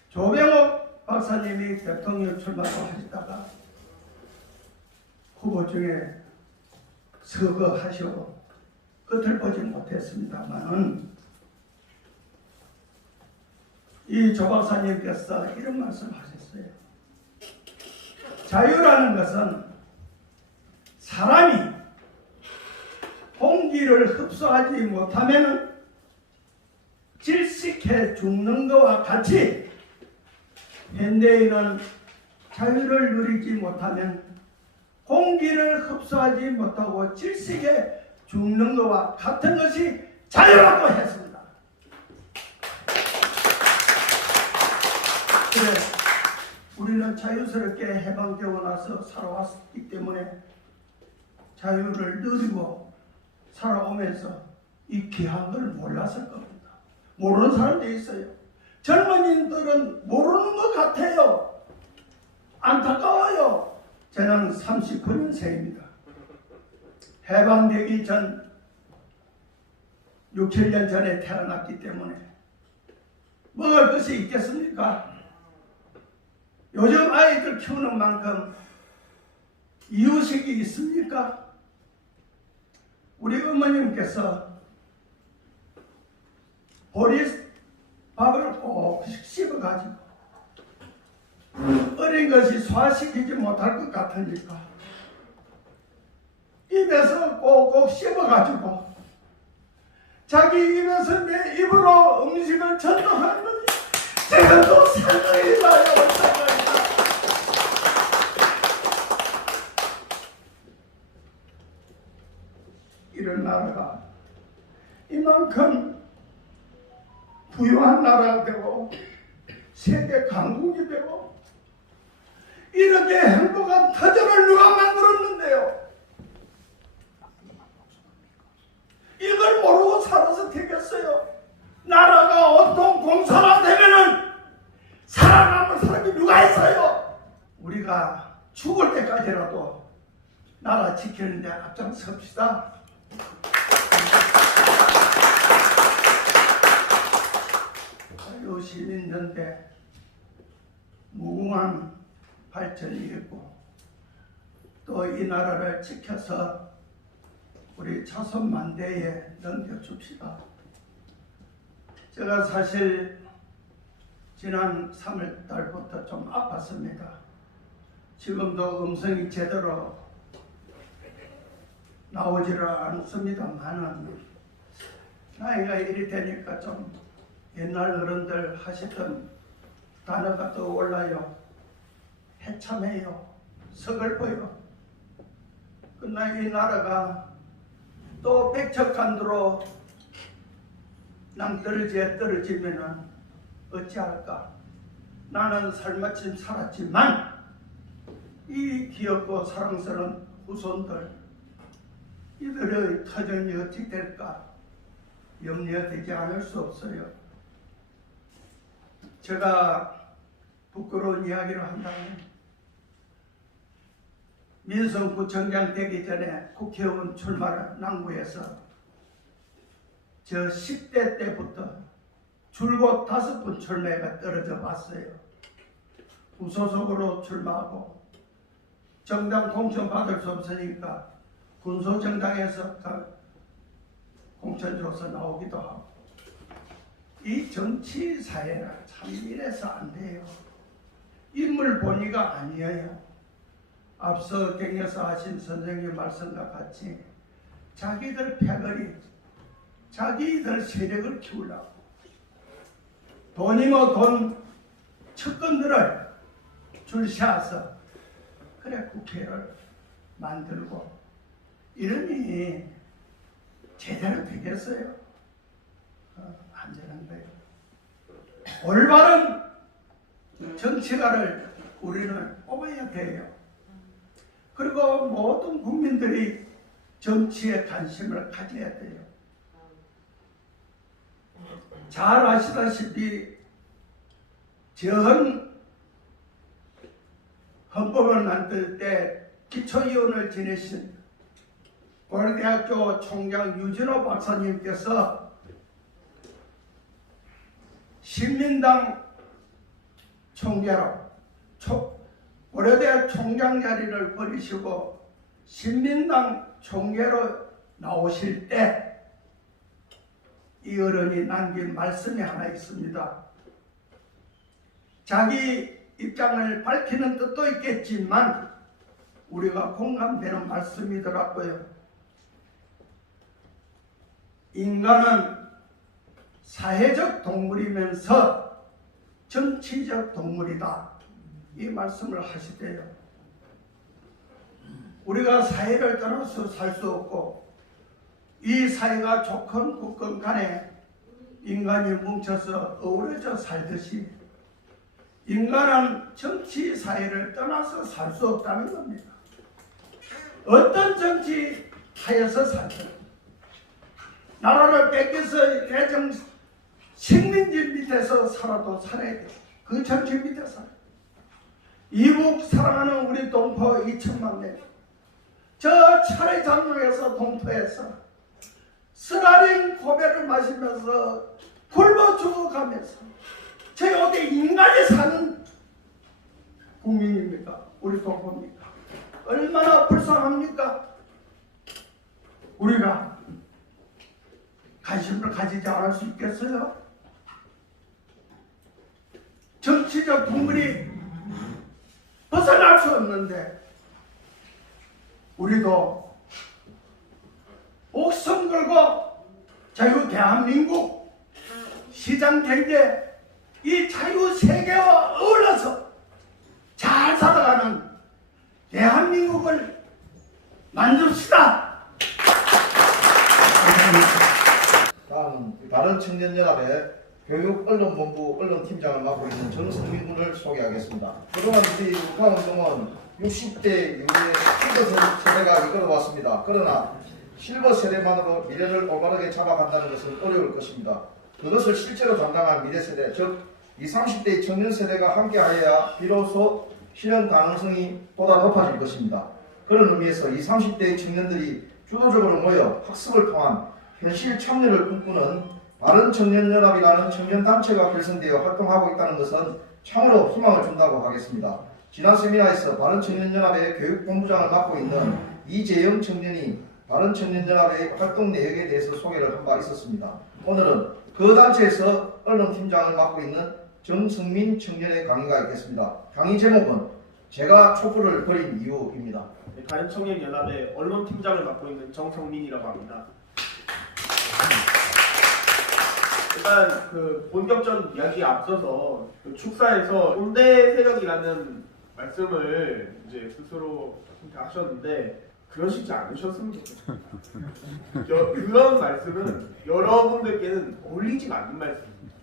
조병옥 박사님이 대통령 출마를 하시다가 후보 중에 서거하시고 끝을 보지 못했습니다만은 이 조 박사님께서 이런 말씀하셨어요. 자유라는 것은 사람이 공기를 흡수하지 못하면 질식해 죽는 것과 같이 현대인은 자유를 누리지 못하면 공기를 흡수하지 못하고 질식해 죽는 것과 같은 것이 자유라고 했습니다. 그래, 우리는 자유스럽게 해방되고 나서 살아왔기 때문에 자유를 누리고 살아오면서 이 귀한 걸 몰랐을 겁니다. 모르는 사람도 있어요. 젊은이들은 모르는 것 같아요. 안타까워요. 저는 39년생입니다. 해방되기 전 6, 7년 전에 태어났기 때문에 먹을 것이 있겠습니까? 요즘 아이들 키우는 만큼 이유식이 있습니까? 우리 어머님께서 보리밥을 꼭 씹어가지고 어린 것이 소화시키지 못할 것 같으니까 입에서 꼭꼭 씹어가지고 자기 입에서 내 입으로 음식을 전달하는 제가 또 상당히 많이 없습니다. 이런 나라가 이만큼 부유한 나라가 되고 세계 강국이 되고 이렇게 행복한 터전을 누가 만들었는데요? 이걸 모르고 살아서 되겠어요? 나라가 온통 공사가 되면은 살아남을 사람이 누가 있어요? 우리가 죽을 때까지라도 나라 지키는 데 앞장섭시다. 시민연대 무궁한 발전이 있고 또 이 나라를 지켜서 우리 자손 만대에 넘겨줍시다. 제가 사실 지난 3월 달부터 좀 아팠습니다. 지금도 음성이 제대로 나오지를 않습니다만은 나이가 이리 되니까 좀 옛날 어른들 하시던 단어가 떠올라요. 해참해요. 서글퍼요. 그러나 이 나라가 또 백척간두로 낭떠러지에 떨어지면은 어찌할까? 나는 살마침 살았지만 이 귀엽고 사랑스러운 후손들 이들의 터전이 어찌 될까 염려되지 않을 수 없어요. 제가 부끄러운 이야기를 한다면 민선구청장 되기 전에 국회의원 출마를 낭구해서 저 10대 때부터 줄곧 5번 출마가 떨어져 봤어요. 무소속으로 출마하고 정당 공천 받을 수 없으니까 군소정당에서 공천 줘서 나오기도 하고 이 정치 사회라 참 이래서 안 돼요. 인물 본의가 아니에요. 앞서 갱에서 하신 선생님 말씀과 같이 자기들 패거리, 자기들 세력을 키우려고 돈이고 돈 측근들을 줄시어서 그래 국회를 만들고 이러니 제대로 되겠어요? 안 되는 거예요. 올바른 정치가를 우리는 뽑아야 돼요. 그리고 모든 국민들이 정치에 관심을 가져야 돼요. 잘 아시다시피 전 헌법을 만들 때 기초위원을 지내신 고려대학교 총장 유진호 박사님께서 신민당 총재로 고려대 총장 자리를 버리시고 신민당 총재로 나오실 때 이 어른이 남긴 말씀이 하나 있습니다. 자기 입장을 밝히는 뜻도 있겠지만 우리가 공감되는 말씀이더라고요. 인간은 사회적 동물이면서 정치적 동물이다. 이 말씀을 하시대요. 우리가 사회를 떠나서 살 수 없고 이 사회가 좋건 굳건 간에 인간이 뭉쳐서 어우러져 살듯이 인간은 정치 사회를 떠나서 살 수 없다는 겁니다. 어떤 정치 하에서 살든 나라를 뺏겨서 예정 식민지 밑에서 살아도 살아야 돼. 그 정치 밑에서 이북 사랑하는 우리 동포 2천만 명 저 차례 장로에서 동포에서 스라린 고배를 마시면서 굶어 죽어가면서 저 어디 인간이 사는 국민입니까? 우리 동포입니까? 얼마나 불쌍합니까? 우리가 관심을 가지지 않을 수 있겠어요? 정치적 동물이 벗어날 수 없는데 우리도 목숨 걸고 자유 대한민국 시장 경제 이 자유 세계와 어울러서 잘 살아가는 대한민국을 만듭시다. 다음은 바른청년연합의 교육언론본부 언론팀장을 맡고 있는 정승민 군을 소개하겠습니다. 그동안 우리 우파운동은 60대 이후에 실버 세대가 이끌어왔습니다. 그러나 실버 세대만으로 미래를 올바르게 잡아간다는 것은 어려울 것입니다. 그것을 실제로 담당한 미래 세대, 즉 20, 30대 청년 세대가 함께하여야 비로소 실현 가능성이 보다 높아질 것입니다. 그런 의미에서 20, 30대 청년들이 주도적으로 모여 학습을 통한 현실 참여를 꿈꾸는 바른청년연합이라는 청년단체가 결성되어 활동하고 있다는 것은 참으로 희망을 준다고 하겠습니다. 지난 세미나에서 바른청년연합의 교육본부장을 맡고 있는 이재영 청년이 바른청년연합의 활동 내역에 대해서 소개를 한 바 있었습니다. 오늘은 그 단체에서 언론팀장을 맡고 있는 정승민 청년의 강의가 있겠습니다. 강의 제목은 제가 촛불을 버린 이유입니다. 바른청년연합의 언론팀장을 맡고 있는 정성민이라고 합니다. 일단 그 본격적인 이야기에 앞서서 그 축사에서 꼰대 세력이라는 말씀을 이제 스스로 하셨는데 그러시지 않으셨으면 좋겠습니다. 그런 말씀은 여러분들께는 어울리지 않는 말씀입니다.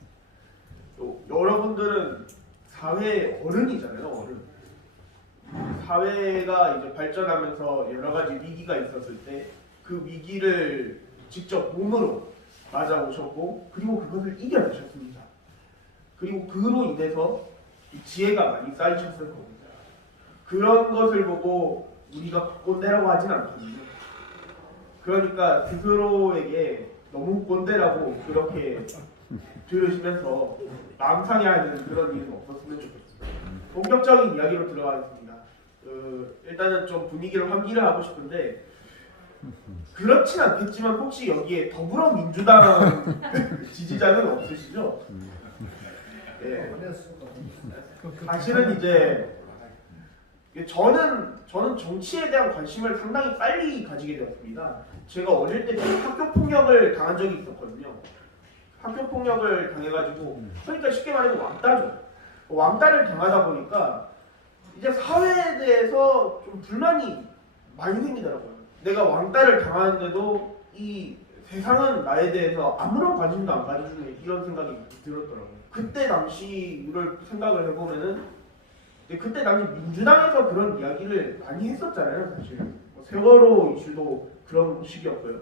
또 여러분들은 사회의 어른이잖아요, 어른. 사회가 이제 발전하면서 여러 가지 위기가 있었을 때 그 위기를 직접 몸으로 맞아오셨고 그리고 그것을 이겨내셨습니다. 그리고 그로 인해서 지혜가 많이 쌓이셨을 겁니다. 그런 것을 보고 우리가 꼰대라고 하진 않거든요. 그러니까 스스로에게 너무 꼰대라고 그렇게 들으시면서 마음 상해하는 그런 일은 없었으면 좋겠습니다. 본격적인 이야기로 들어가겠습니다. 일단은 좀 분위기를 환기를 하고 싶은데 그렇진 않겠지만 혹시 여기에 더불어민주당 지지자는 없으시죠? 네. 사실은 이제 저는 정치에 대한 관심을 상당히 빨리 가지게 되었습니다. 제가 어릴 때 학교 폭력을 당한 적이 있었거든요. 학교 폭력을 당해가지고 그러니까 쉽게 말해서 왕따죠. 왕따를 당하다 보니까 이제 사회에 대해서 좀 불만이 많이 생기더라고요. 내가 왕따를 당하는데도 이 세상은 나에 대해서 아무런 관심도 안 가져주네 이런 생각이 들었더라고요. 그때 당시를 생각을 해보면은 그때 당시 민주당에서 그런 이야기를 많이 했었잖아요. 사실 뭐 세월호 이슈도 그런 시기였고요.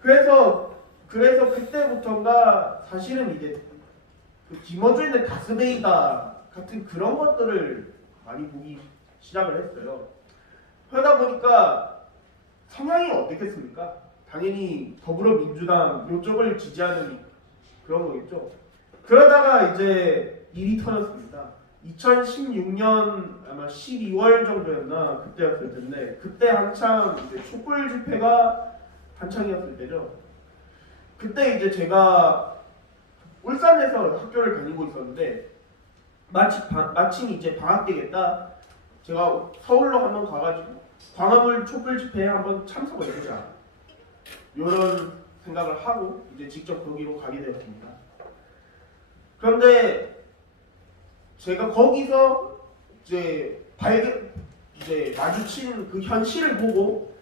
그래서 그때부터가 사실은 이제 그 김어준의 다스베이다 같은 그런 것들을 많이 보기 시작을 했어요. 그러다 보니까 성향이 어떻겠습니까? 당연히 더불어민주당 이쪽을 지지하는 그런 거겠죠. 그러다가 이제 일이 터졌습니다. 2016년 아마 12월 정도였나 그때였을 텐데 그때 한창 이제 촛불 집회가 한창이었을 때죠. 그때 이제 제가 울산에서 학교를 다니고 있었는데 마침 이제 방학 되겠다. 제가 서울로 한번 가가지고 광화문 촛불 집회에 한번 참석을 해보자. 이런 생각을 하고 이제 직접 거기로 가게 되었습니다. 그런데 제가 거기서 이제 마주친 그 현실을 보고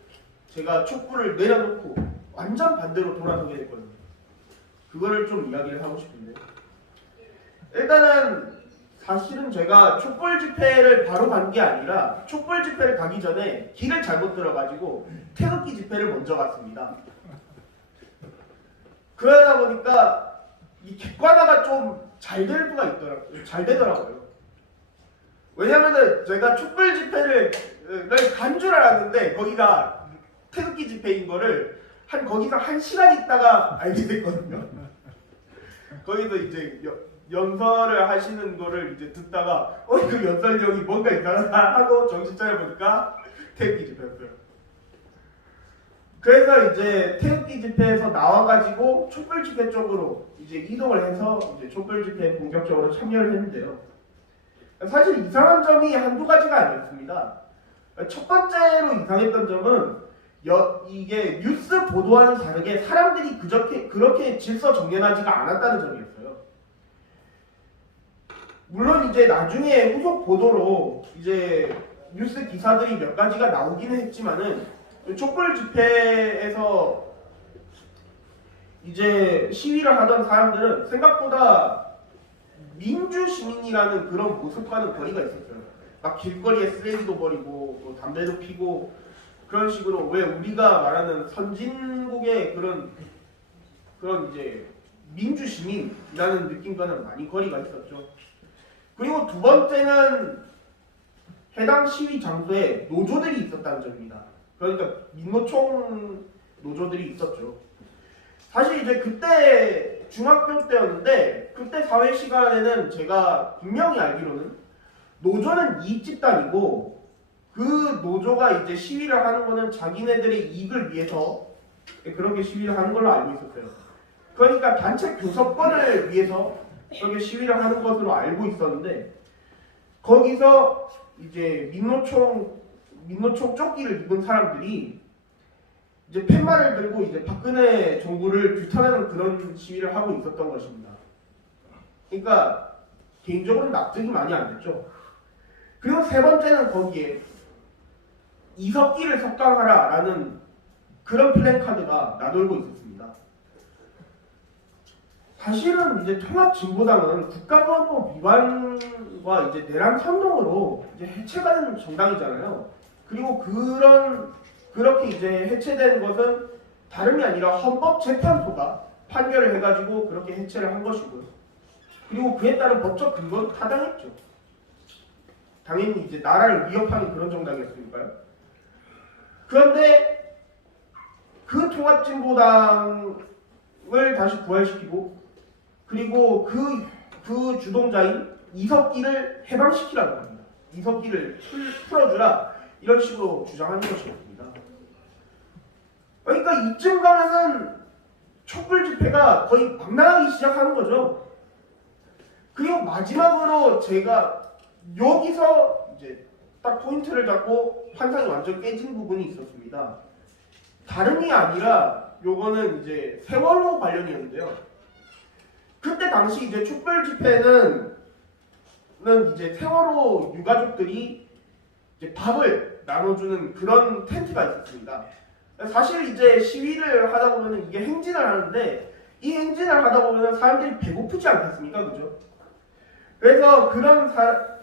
제가 촛불을 내려놓고 완전 반대로 돌아서게 됐거든요. 그거를 좀 이야기를 하고 싶은데 일단은 사실은 제가 촛불 집회를 바로 간 게 아니라 촛불 집회를 가기 전에 길을 잘못 들어가지고 태극기 집회를 먼저 갔습니다. 그러다 보니까 이 객관화가 좀 잘 되더라고요. 왜냐면은 제가 촛불 집회를 간 줄 알았는데 거기가 태극기 집회인 거를 거기서 1시간 있다가 알게 됐거든요. 거기서 이제 연설을 하시는 거를 이제 듣다가 그 연설력이 뭔가 이상하다 하고 정신 차려 보니까 태극기 집회였어요. 그래서 이제 태극기 집회에서 나와가지고 촛불 집회 쪽으로 이제 이동을 해서 이제 촛불 집회에 본격적으로 참여를 했는데요. 사실 이상한 점이 한두 가지가 아니었습니다. 첫 번째로 이상했던 점은 이게 뉴스 보도와는 다르게 사람들이 그렇게 질서정연하지가 않았다는 점이었어요. 물론 이제 나중에 후속 보도로 이제 뉴스 기사들이 몇 가지가 나오기는 했지만은 촛불 집회에서 이제 시위를 하던 사람들은 생각보다 민주 시민이라는 그런 모습과는 거리가 있었어요. 막 길거리에 쓰레기도 버리고 또 담배도 피고 그런 식으로 왜 우리가 말하는 선진국의 그런 이제 민주 시민이라는 느낌과는 많이 거리가 있었죠. 그리고 두 번째는 해당 시위 장소에 노조들이 있었다는 점입니다. 그러니까 민노총 노조들이 있었죠. 사실 이제 그때 중학교 때였는데 그때 사회 시간에는 제가 분명히 알기로는 노조는 이익집단이고 그 노조가 이제 시위를 하는 거는 자기네들의 이익을 위해서 그렇게 시위를 하는 걸로 알고 있었어요. 그러니까 단체 교섭권을 위해서 그렇게 시위를 하는 것으로 알고 있었는데 거기서 이제 민노총 조끼를 입은 사람들이 이제 팻말을 들고 이제 박근혜 정부를 규탄하는 그런 시위를 하고 있었던 것입니다. 그러니까 개인적으로 납득이 많이 안 됐죠. 그리고 세 번째는 거기에 이석기를 석방하라라는 그런 플래카드가 나돌고 있었습니다. 사실은 이제 통합진보당은 국가보안법 위반과 이제 내란 선동으로 이제 해체가 된 정당이잖아요. 그리고 그렇게 이제 해체된 것은 다름이 아니라 헌법재판소가 판결을 해가지고 그렇게 해체를 한 것이고요. 그리고 그에 따른 법적 근거도 타당했죠. 당연히 이제 나라를 위협하는 그런 정당이었으니까요. 그런데 그 통합진보당을 다시 부활시키고 그리고 그 주동자인 이석기를 해방시키라는 겁니다. 이석기를 풀어주라 이런 식으로 주장하는 것이었습니다. 그러니까 이쯤 가면은 촛불 집회가 거의 막 나가기 시작하는 거죠. 그리고 마지막으로 제가 여기서 이제 딱 포인트를 잡고 환상이 완전 깨진 부분이 있었습니다. 다름이 아니라 요거는 이제 세월호 관련이었는데요. 그때 당시 이제 촛불 집회는 이제 세월호 유가족들이 이제 밥을 나눠주는 그런 텐트가 있었습니다. 사실 이제 시위를 하다 보면 이게 행진을 하는데 이 행진을 하다 보면 사람들이 배고프지 않겠습니까, 그죠? 그래서 그런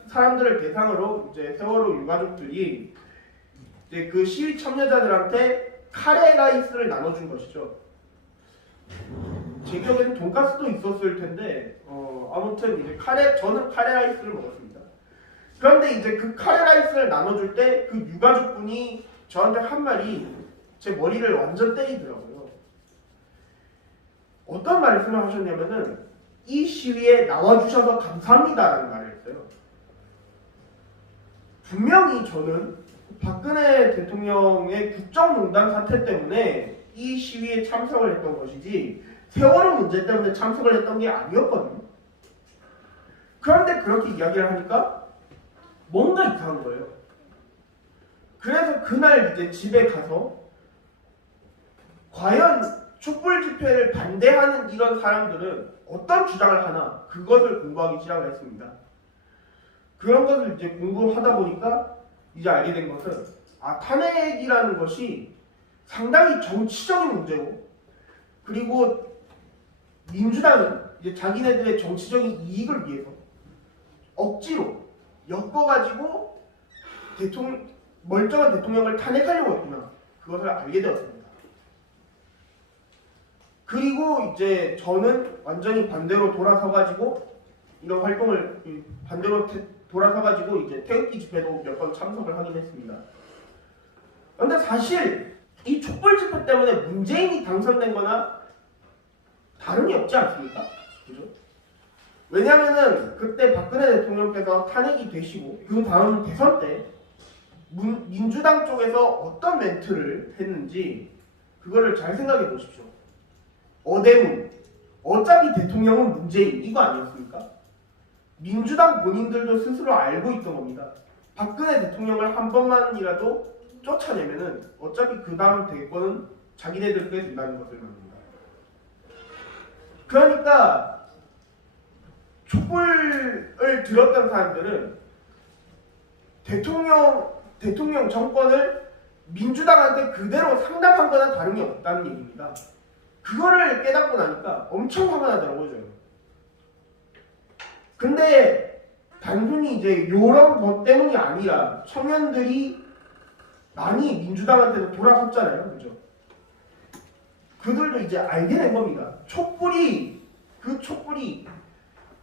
사람들을 대상으로 이제 세월호 유가족들이 이제 그 시위 참여자들한테 카레 라이스를 나눠준 것이죠. 제 기억에는 돈가스도 있었을 텐데 아무튼 이제 저는 카레 라이스를 먹었습니다. 그런데 이제 그 카레 라이스를 나눠줄 때 그 유가족분이 저한테 한 말이 제 머리를 완전 때리더라고요. 어떤 말씀을 하셨냐면은 이 시위에 나와주셔서 감사합니다라는 말을 했어요. 분명히 저는 박근혜 대통령의 국정농단 사태 때문에 이 시위에 참석을 했던 것이지 세월호 문제 때문에 참석을 했던 게 아니었거든요. 그런데 그렇게 이야기를 하니까 뭔가 이상한 거예요. 그래서 그날 이제 집에 가서 과연 촛불 집회를 반대하는 이런 사람들은 어떤 주장을 하나 그것을 공부하기 시작을 했습니다. 그런 것을 이제 공부하다 보니까 이제 알게 된 것은 탄핵이라는 것이 상당히 정치적인 문제고 그리고 민주당은 이제 자기네들의 정치적인 이익을 위해서 억지로 엮어가지고 멀쩡한 대통령을 탄핵하려고 했구나. 그것을 알게 되었습니다. 그리고 이제 저는 완전히 반대로 돌아서가지고 이런 활동을 반대로 돌아서가지고 이제 태극기 집회도 몇 번 참석을 하긴 했습니다. 그런데 사실 이 촛불 집회 때문에 문재인이 당선된 거나 다름이 없지 않습니까? 그죠? 왜냐면은 그때 박근혜 대통령께서 탄핵이 되시고 그 다음 대선 때 민주당 쪽에서 어떤 멘트를 했는지 그거를 잘 생각해 보십시오. 어대문, 어차피 대통령은 문재인 이거 아니었습니까? 민주당 본인들도 스스로 알고 있던 겁니다. 박근혜 대통령을 한 번만이라도 쫓아내면은 어차피 그 다음 대권은 자기네들 게 된다는 것을 말합니다. 그러니까 촛불을 들었던 사람들은 대통령 정권을 민주당한테 그대로 상담한 거나 다름이 없다는 얘기입니다. 그거를 깨닫고 나니까 엄청 화가 나더라고요, 저는. 근데 단순히 이제 이런 것 때문이 아니라 청년들이 많이 민주당한테도 돌아섰잖아요, 그죠? 그들도 이제 알게 된 겁니다. 그 촛불이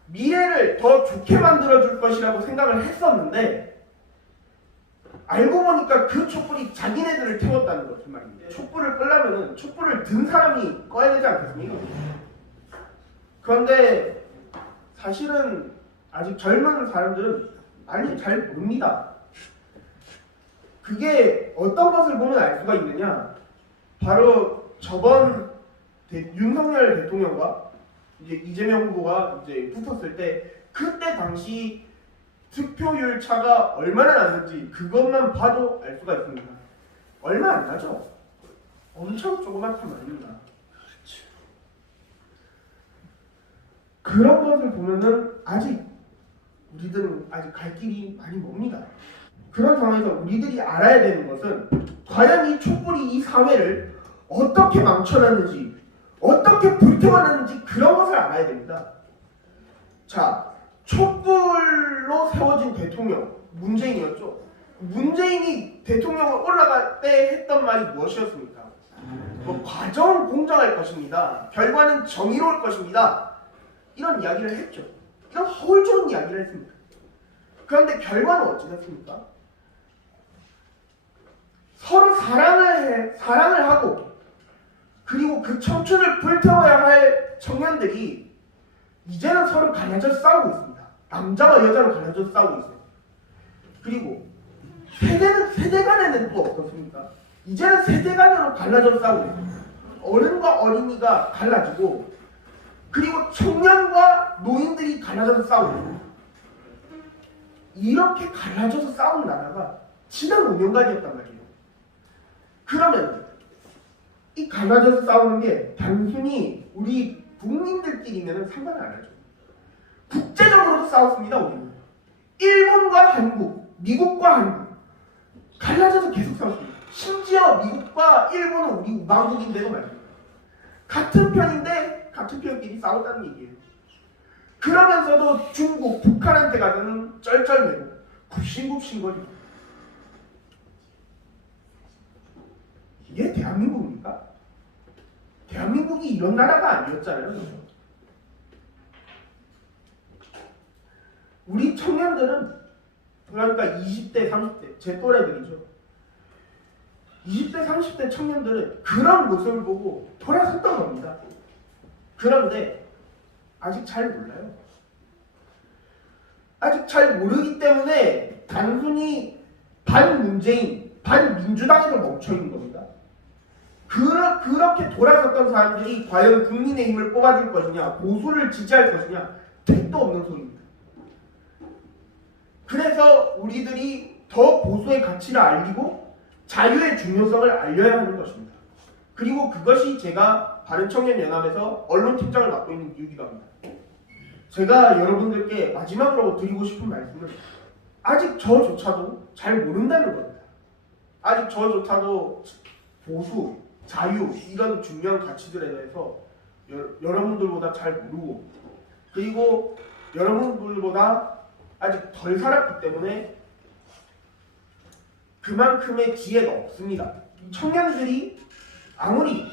미래를 더 좋게 만들어줄 것이라고 생각을 했었는데 알고 보니까 그 촛불이 자기네들을 태웠다는 거죠, 말입니다. 촛불을 끄려면은 촛불을 든 사람이 꺼야 되지 않겠습니까? 그런데 사실은 아직 젊은 사람들은 많이 잘 모릅니다. 그게 어떤 것을 보면 알 수가 있느냐? 바로 저번 윤석열 대통령과 이제 이재명 후보가 이제 붙었을 때 그때 당시 득표율 차가 얼마나 났는지 그것만 봐도 알 수가 있습니다. 얼마 안 나죠? 엄청 조그맣단 말입니다. 그런 것을 보면은 아직 우리들은 아직 갈 길이 많이 멉니다. 그런 상황에서 우리들이 알아야 되는 것은 과연 이 촛불이 이 사회를 어떻게 망쳐놨는지 어떻게 불태워놨는지 그런 것을 알아야 됩니다. 자, 촛불로 세워진 대통령 문재인이었죠. 문재인이 대통령을 올라갈 때 했던 말이 무엇이었습니까? 과정은 공정할 것입니다. 결과는 정의로울 것입니다. 이런 이야기를 했죠. 이런 허울 좋은 이야기를 했습니다. 그런데 결과는 어찌 됐습니까? 서로 사랑을 하고 그리고 그 청춘을 불태워야 할 청년들이 이제는 서로 갈라져서 싸우고 있습니다. 남자와 여자로 갈라져서 싸우고 있어요. 그리고 세대 간에는 또 어떻습니까? 이제는 세대 간으로 갈라져서 싸우고 있습니다. 어른과 어린이가 갈라지고 그리고 청년과 노인들이 갈라져서 싸우고 있습니다. 이렇게 갈라져서 싸우는 나라가 지난 5년간이었단 말이에요. 그러면 이 갈라져서 싸우는 게 단순히 우리 국민들끼리면 상관 안 하죠. 국제적으로도 싸웠습니다, 우리는. 일본과 한국, 미국과 한국 갈라져서 계속 싸웠습니다. 심지어 미국과 일본은 우리 우방국인데도 말입니다. 같은 편인데 같은 편끼리 싸웠다는 얘기예요. 그러면서도 중국, 북한한테 가서는 쩔쩔매고 굽신굽신거리고 이게 대한민국입니까? 대한민국이 이런 나라가 아니었잖아요. 우리 청년들은 그러니까 20대, 30대 제 또래들이죠. 20대, 30대 청년들은 그런 모습을 보고 돌아섰던 겁니다. 그런데 아직 잘 몰라요. 아직 잘 모르기 때문에 단순히 반문재인, 반민주당에서 멈춰있는 겁니다. 그렇게 돌아섰던 사람들이 과연 국민의힘을 뽑아줄 것이냐, 보수를 지지할 것이냐, 택도 없는 소리입니다. 그래서 우리들이 더 보수의 가치를 알리고 자유의 중요성을 알려야 하는 것입니다. 그리고 그것이 제가 바른청년연합에서 언론팀장을 맡고 있는 이유기도 합니다. 제가 여러분들께 마지막으로 드리고 싶은 말씀은 아직 저조차도 잘 모른다는 겁니다. 아직 저조차도 보수, 자유 이런 중요한 가치들에 대해서 여러분들보다 잘 모르고 그리고 여러분들보다 아직 덜 살았기 때문에 그만큼의 지혜가 없습니다. 청년들이 아무리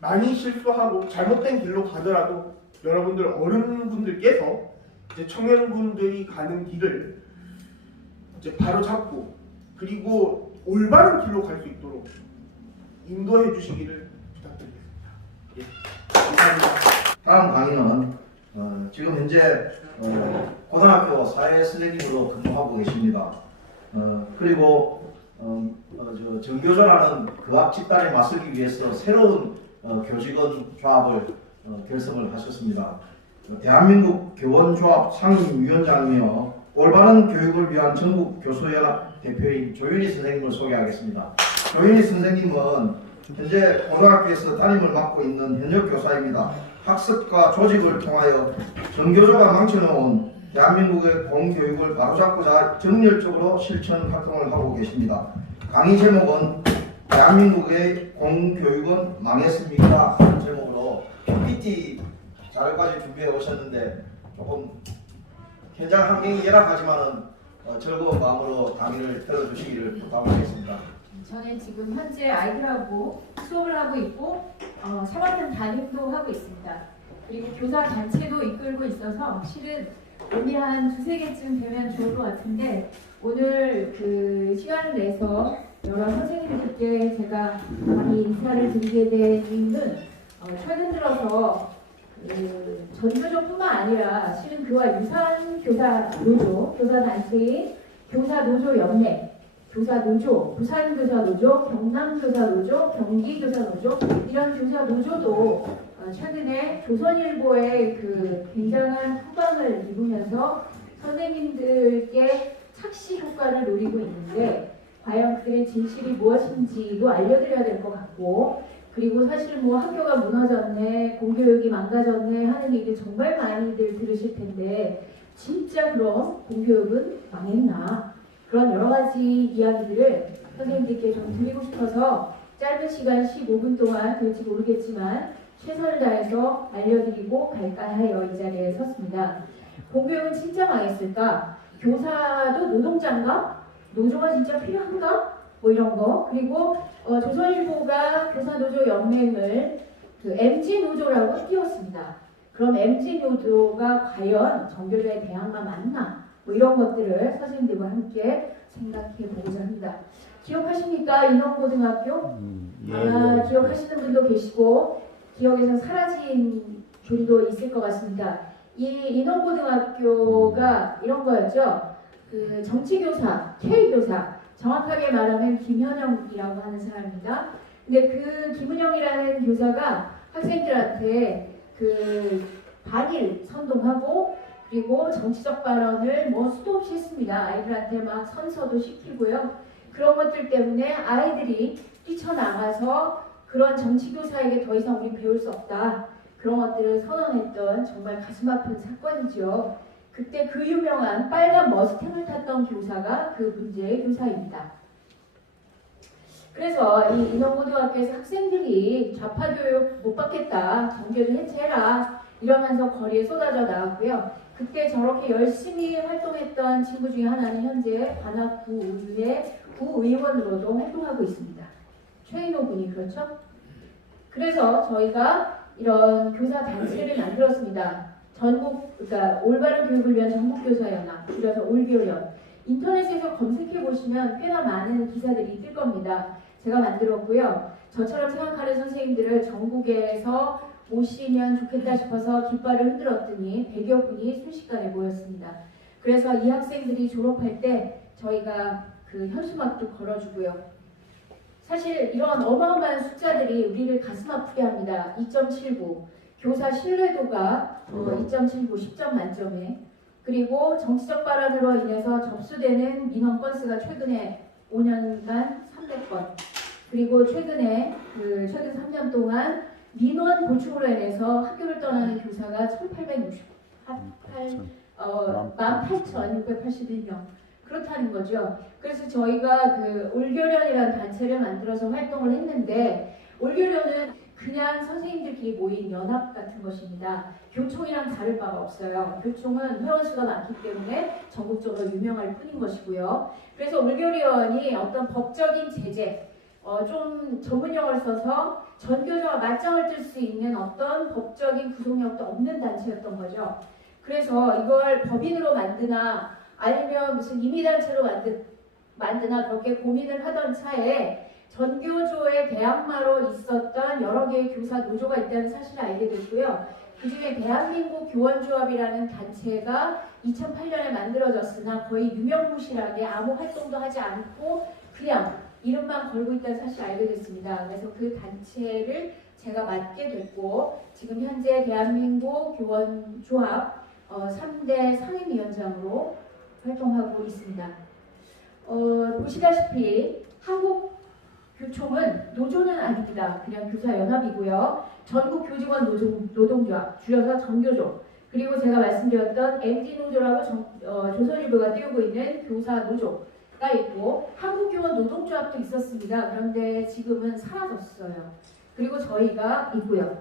많이 실수하고 잘못된 길로 가더라도 여러분들 어른분들께서 이제 청년분들이 가는 길을 이제 바로 잡고 그리고 올바른 길로 갈 수 있도록 인도해 주시기를 부탁드리겠습니다. 예, 감사합니다. 다음 강의는 지금 현재 고등학교 사회 선생님으로 근무하고 계십니다. 그리고 정교조라는 그 앞 집단에 맞서기 위해서 새로운 교직원 조합을 결성을 하셨습니다. 대한민국 교원조합 상임위원장이며 올바른 교육을 위한 전국교수연합 대표인 조윤희 선생님을 소개하겠습니다. 조윤희 선생님은 현재 고등학교에서 담임을 맡고 있는 현역 교사입니다. 학습과 조직을 통하여 정교조가 망쳐놓은 대한민국의 공교육을 바로잡고자 정열적으로 실천 활동을 하고 계십니다. 강의 제목은 대한민국의 공교육은 망했습니까? 하는 제목으로 PPT 자료까지 준비해 오셨는데 조금 현장 환경이 열악하지만은 즐거운 마음으로 강의를 들어주시기를 부탁드리겠습니다. 저는 지금 현재 아이들하고 수업을 하고 있고 3학년 담임도 하고 있습니다. 그리고 교사 단체도 이끌고 있어서 실은 오늘 한 2-3개쯤 되면 좋을 것 같은데 오늘 그 시간을 내서 여러 선생님들께 제가 많이 인사를 드리게 된 이유는 최근 들어서 전교조뿐만 아니라 실은 그와 유사한 교사 노조, 교사 단체인 교사노조연맹, 교사노조, 부산교사노조, 경남교사노조, 경기교사노조 이런 교사노조도 최근에 조선일보의 그 굉장한 후광을 입으면서 선생님들께 착시 효과를 노리고 있는데 과연 그들의 진실이 무엇인지도 알려드려야 될 것 같고 그리고 사실 뭐 학교가 무너졌네, 공교육이 망가졌네 하는 얘기 정말 많이들 들으실 텐데 진짜 그럼 공교육은 망했나? 그런 여러 가지 이야기들을 선생님들께 좀 드리고 싶어서 짧은 시간 15분 동안 될지 모르겠지만 최선을 다해서 알려드리고 갈까 하여 이 자리에 섰습니다. 공교육은 진짜 망했을까? 교사도 노동자인가? 노조가 진짜 필요한가? 뭐 이런 거. 그리고 조선일보가 교사노조 연맹을 그 MG노조라고 띄웠습니다. 그럼 MG노조가 과연 정교조의 대항마 맞나? 뭐 이런 것들을 선생님들과 함께 생각해 보고자 합니다. 기억하십니까? 인원고등학교? 아마 기억하시는 분도 계시고 기억에서 사라진 분도 있을 것 같습니다. 이 인원고등학교가 이런 거였죠. 그 정치교사, K교사, 정확하게 말하면 김현영이라고 하는 사람입니다. 근데 그 김은영이라는 교사가 학생들한테 그 반일 선동하고 그리고 정치적 발언을 뭐 수도 없이 했습니다. 아이들한테 막 선서도 시키고요. 그런 것들 때문에 아이들이 뛰쳐나가서 그런 정치교사에게 더 이상 우리 배울 수 없다. 그런 것들을 선언했던 정말 가슴 아픈 사건이죠. 그때 그 유명한 빨간 머스탱을 탔던 교사가 그 문제의 교사입니다. 그래서 이 인원고등학교에서 학생들이 좌파 교육 못 받겠다, 정교조 해체해라 이러면서 거리에 쏟아져 나왔고요. 그때 저렇게 열심히 활동했던 친구 중에 하나는 현재 관악구의회 구의원으로도 활동하고 있습니다. 최인호 군이 그렇죠? 그래서 저희가 이런 교사 단체를 만들었습니다. 그러니까 올바른 교육을 위한 전국교사연합, 줄여서 올교연. 인터넷에서 검색해 보시면 꽤나 많은 기사들이 뜰 겁니다. 제가 만들었고요. 저처럼 생각하는 선생님들을 전국에서 모시면 좋겠다 싶어서 깃발을 흔들었더니 100여 분이 순식간에 모였습니다. 그래서 이 학생들이 졸업할 때 저희가 그 현수막도 걸어주고요. 사실 이런 어마어마한 숫자들이 우리를 가슴 아프게 합니다. 2.79 교사 신뢰도가 2.79 10점 만점에 그리고 정치적 발언으로 인해서 접수되는 민원 건수가 최근에 5년간 300건 그리고 최근 3년 동안 민원 고충으로 인해서 학교를 떠나는 교사가 18,681명 그렇다는 거죠. 그래서 저희가 그 올교련이라는 단체를 만들어서 활동을 했는데 올교련은 그냥 선생님들끼리 모인 연합 같은 것입니다. 교총이랑 다를 바가 없어요. 교총은 회원수가 많기 때문에 전국적으로 유명할 뿐인 것이고요. 그래서 올교련이 어떤 법적인 제재, 좀 전문 용어를 써서 전교조와 맞짱을 뜰 수 있는 어떤 법적인 구속력도 없는 단체였던 거죠. 그래서 이걸 법인으로 만드나 아니면 무슨 임의단체로 만드나 그렇게 고민을 하던 차에 전교조의 대항마로 있었던 여러 개의 교사 노조가 있다는 사실을 알게 됐고요. 그중에 대한민국 교원조합이라는 단체가 2008년에 만들어졌으나 거의 유명무실하게 아무 활동도 하지 않고 그냥 이름만 걸고 있다는 사실을 알게 됐습니다. 그래서 그 단체를 제가 맡게 됐고 지금 현재 대한민국 교원조합 3대 상임위원장으로 활동하고 있습니다. 보시다시피 한국교총은 노조는 아닙니다. 그냥 교사연합이고요. 전국교직원 노동조합, 줄여서 전교조, 그리고 제가 말씀드렸던 MG노조라고 조선일보가 띄우고 있는 교사노조가 있고 한국교원 노동조합도 있었습니다. 그런데 지금은 사라졌어요. 그리고 저희가 있고요.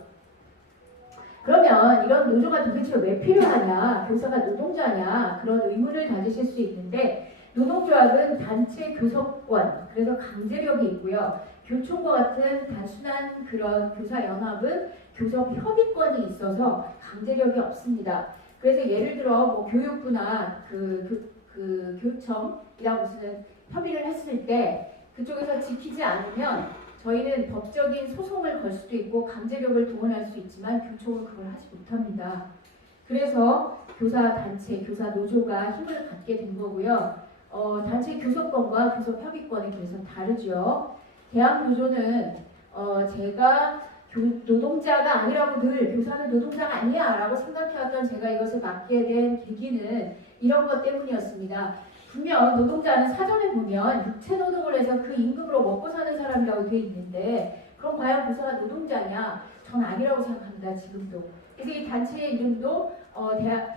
그러면 이런 노조가 도대체 왜 필요하냐, 교사가 노동자냐, 그런 의문을 가지실 수 있는데 노동조합은 단체 교섭권, 그래서 강제력이 있고요. 교총과 같은 단순한 그런 교사연합은 교섭 협의권이 있어서 강제력이 없습니다. 그래서 예를 들어 뭐 교육부나 교육청이랑 무슨 협의를 했을 때 그쪽에서 지키지 않으면 저희는 법적인 소송을 걸 수도 있고 강제력을 동원할 수 있지만 교총은 그걸 하지 못합니다. 그래서 교사단체, 교사노조가 힘을 갖게 된 거고요. 단체 교섭권과 교섭협의권이 그래서 다르죠. 대학노조는 제가 노동자가 아니라고 늘 교사는 노동자가 아니야 라고 생각해왔던 제가 이것을 맡게 된 계기는 이런 것 때문이었습니다. 분명 노동자는 사전에 보면 육체노동을 해서 그 임금으로 먹고 사는 사람이라고 되어 있는데 그럼 과연 교사가 노동자냐? 전 아니라고 생각합니다. 지금도. 그래서 이 단체의 이름도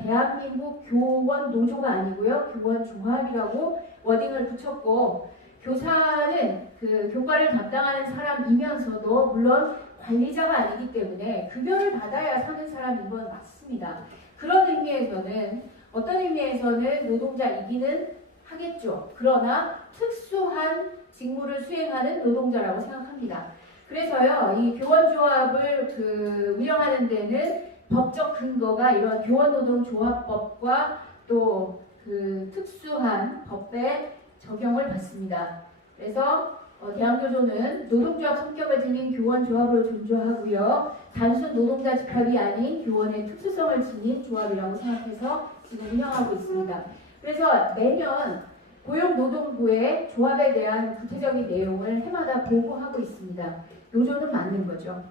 대한민국 교원노조가 아니고요. 교원조합이라고 워딩을 붙였고 교사는 그 교과를 담당하는 사람이면서도 물론 관리자가 아니기 때문에 급여를 받아야 사는 사람인 건 맞습니다. 그런 의미에서는 어떤 의미에서는 노동자이기는 하겠죠. 그러나 특수한 직무를 수행하는 노동자라고 생각합니다. 그래서요, 이 교원조합을 운영하는 데는 법적 근거가 이런 교원노동조합법과 또 그 특수한 법에 적용을 받습니다. 그래서 대한교조는 노동조합 성격을 지닌 교원조합으로 존조하고요. 단순 노동자 집합이 아닌 교원의 특수성을 지닌 조합이라고 생각해서 지금 운영하고 있습니다. 그래서 매년 고용노동부에 조합에 대한 구체적인 내용을 해마다 보고하고 있습니다. 노조는 맞는 거죠.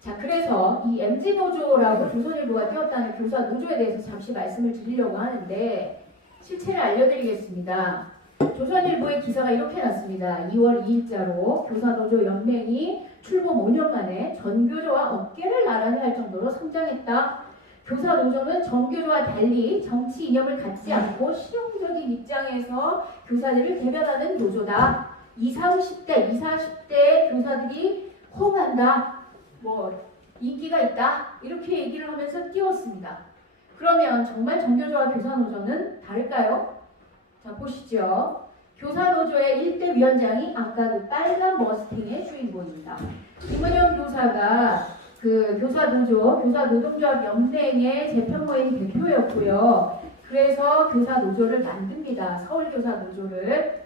자, 그래서 이 MG노조라고 조선일보가 띄웠다는 교사 노조에 대해서 잠시 말씀을 드리려고 하는데 실체를 알려드리겠습니다. 조선일보의 기사가 이렇게 났습니다. 2월 2일자로 교사노조 연맹이 출범 5년 만에 전교조와 어깨를 나란히 할 정도로 성장했다. 교사노조는 전교조와 달리 정치 이념을 갖지 않고 실용적인 입장에서 교사들을 대변하는 노조다. 20, 30대, 20, 40대 교사들이 호응한다. 뭐 인기가 있다. 이렇게 얘기를 하면서 띄웠습니다. 그러면 정말 전교조와 교사노조는 다를까요? 자, 보시죠. 교사노조의 1대 위원장이 아까 그 빨간 머스탱의 주인공입니다. 김은영 교사가 그 교사노동조합 연맹의 재편모임 대표였고요. 그래서 교사노조를 만듭니다. 서울교사노조를.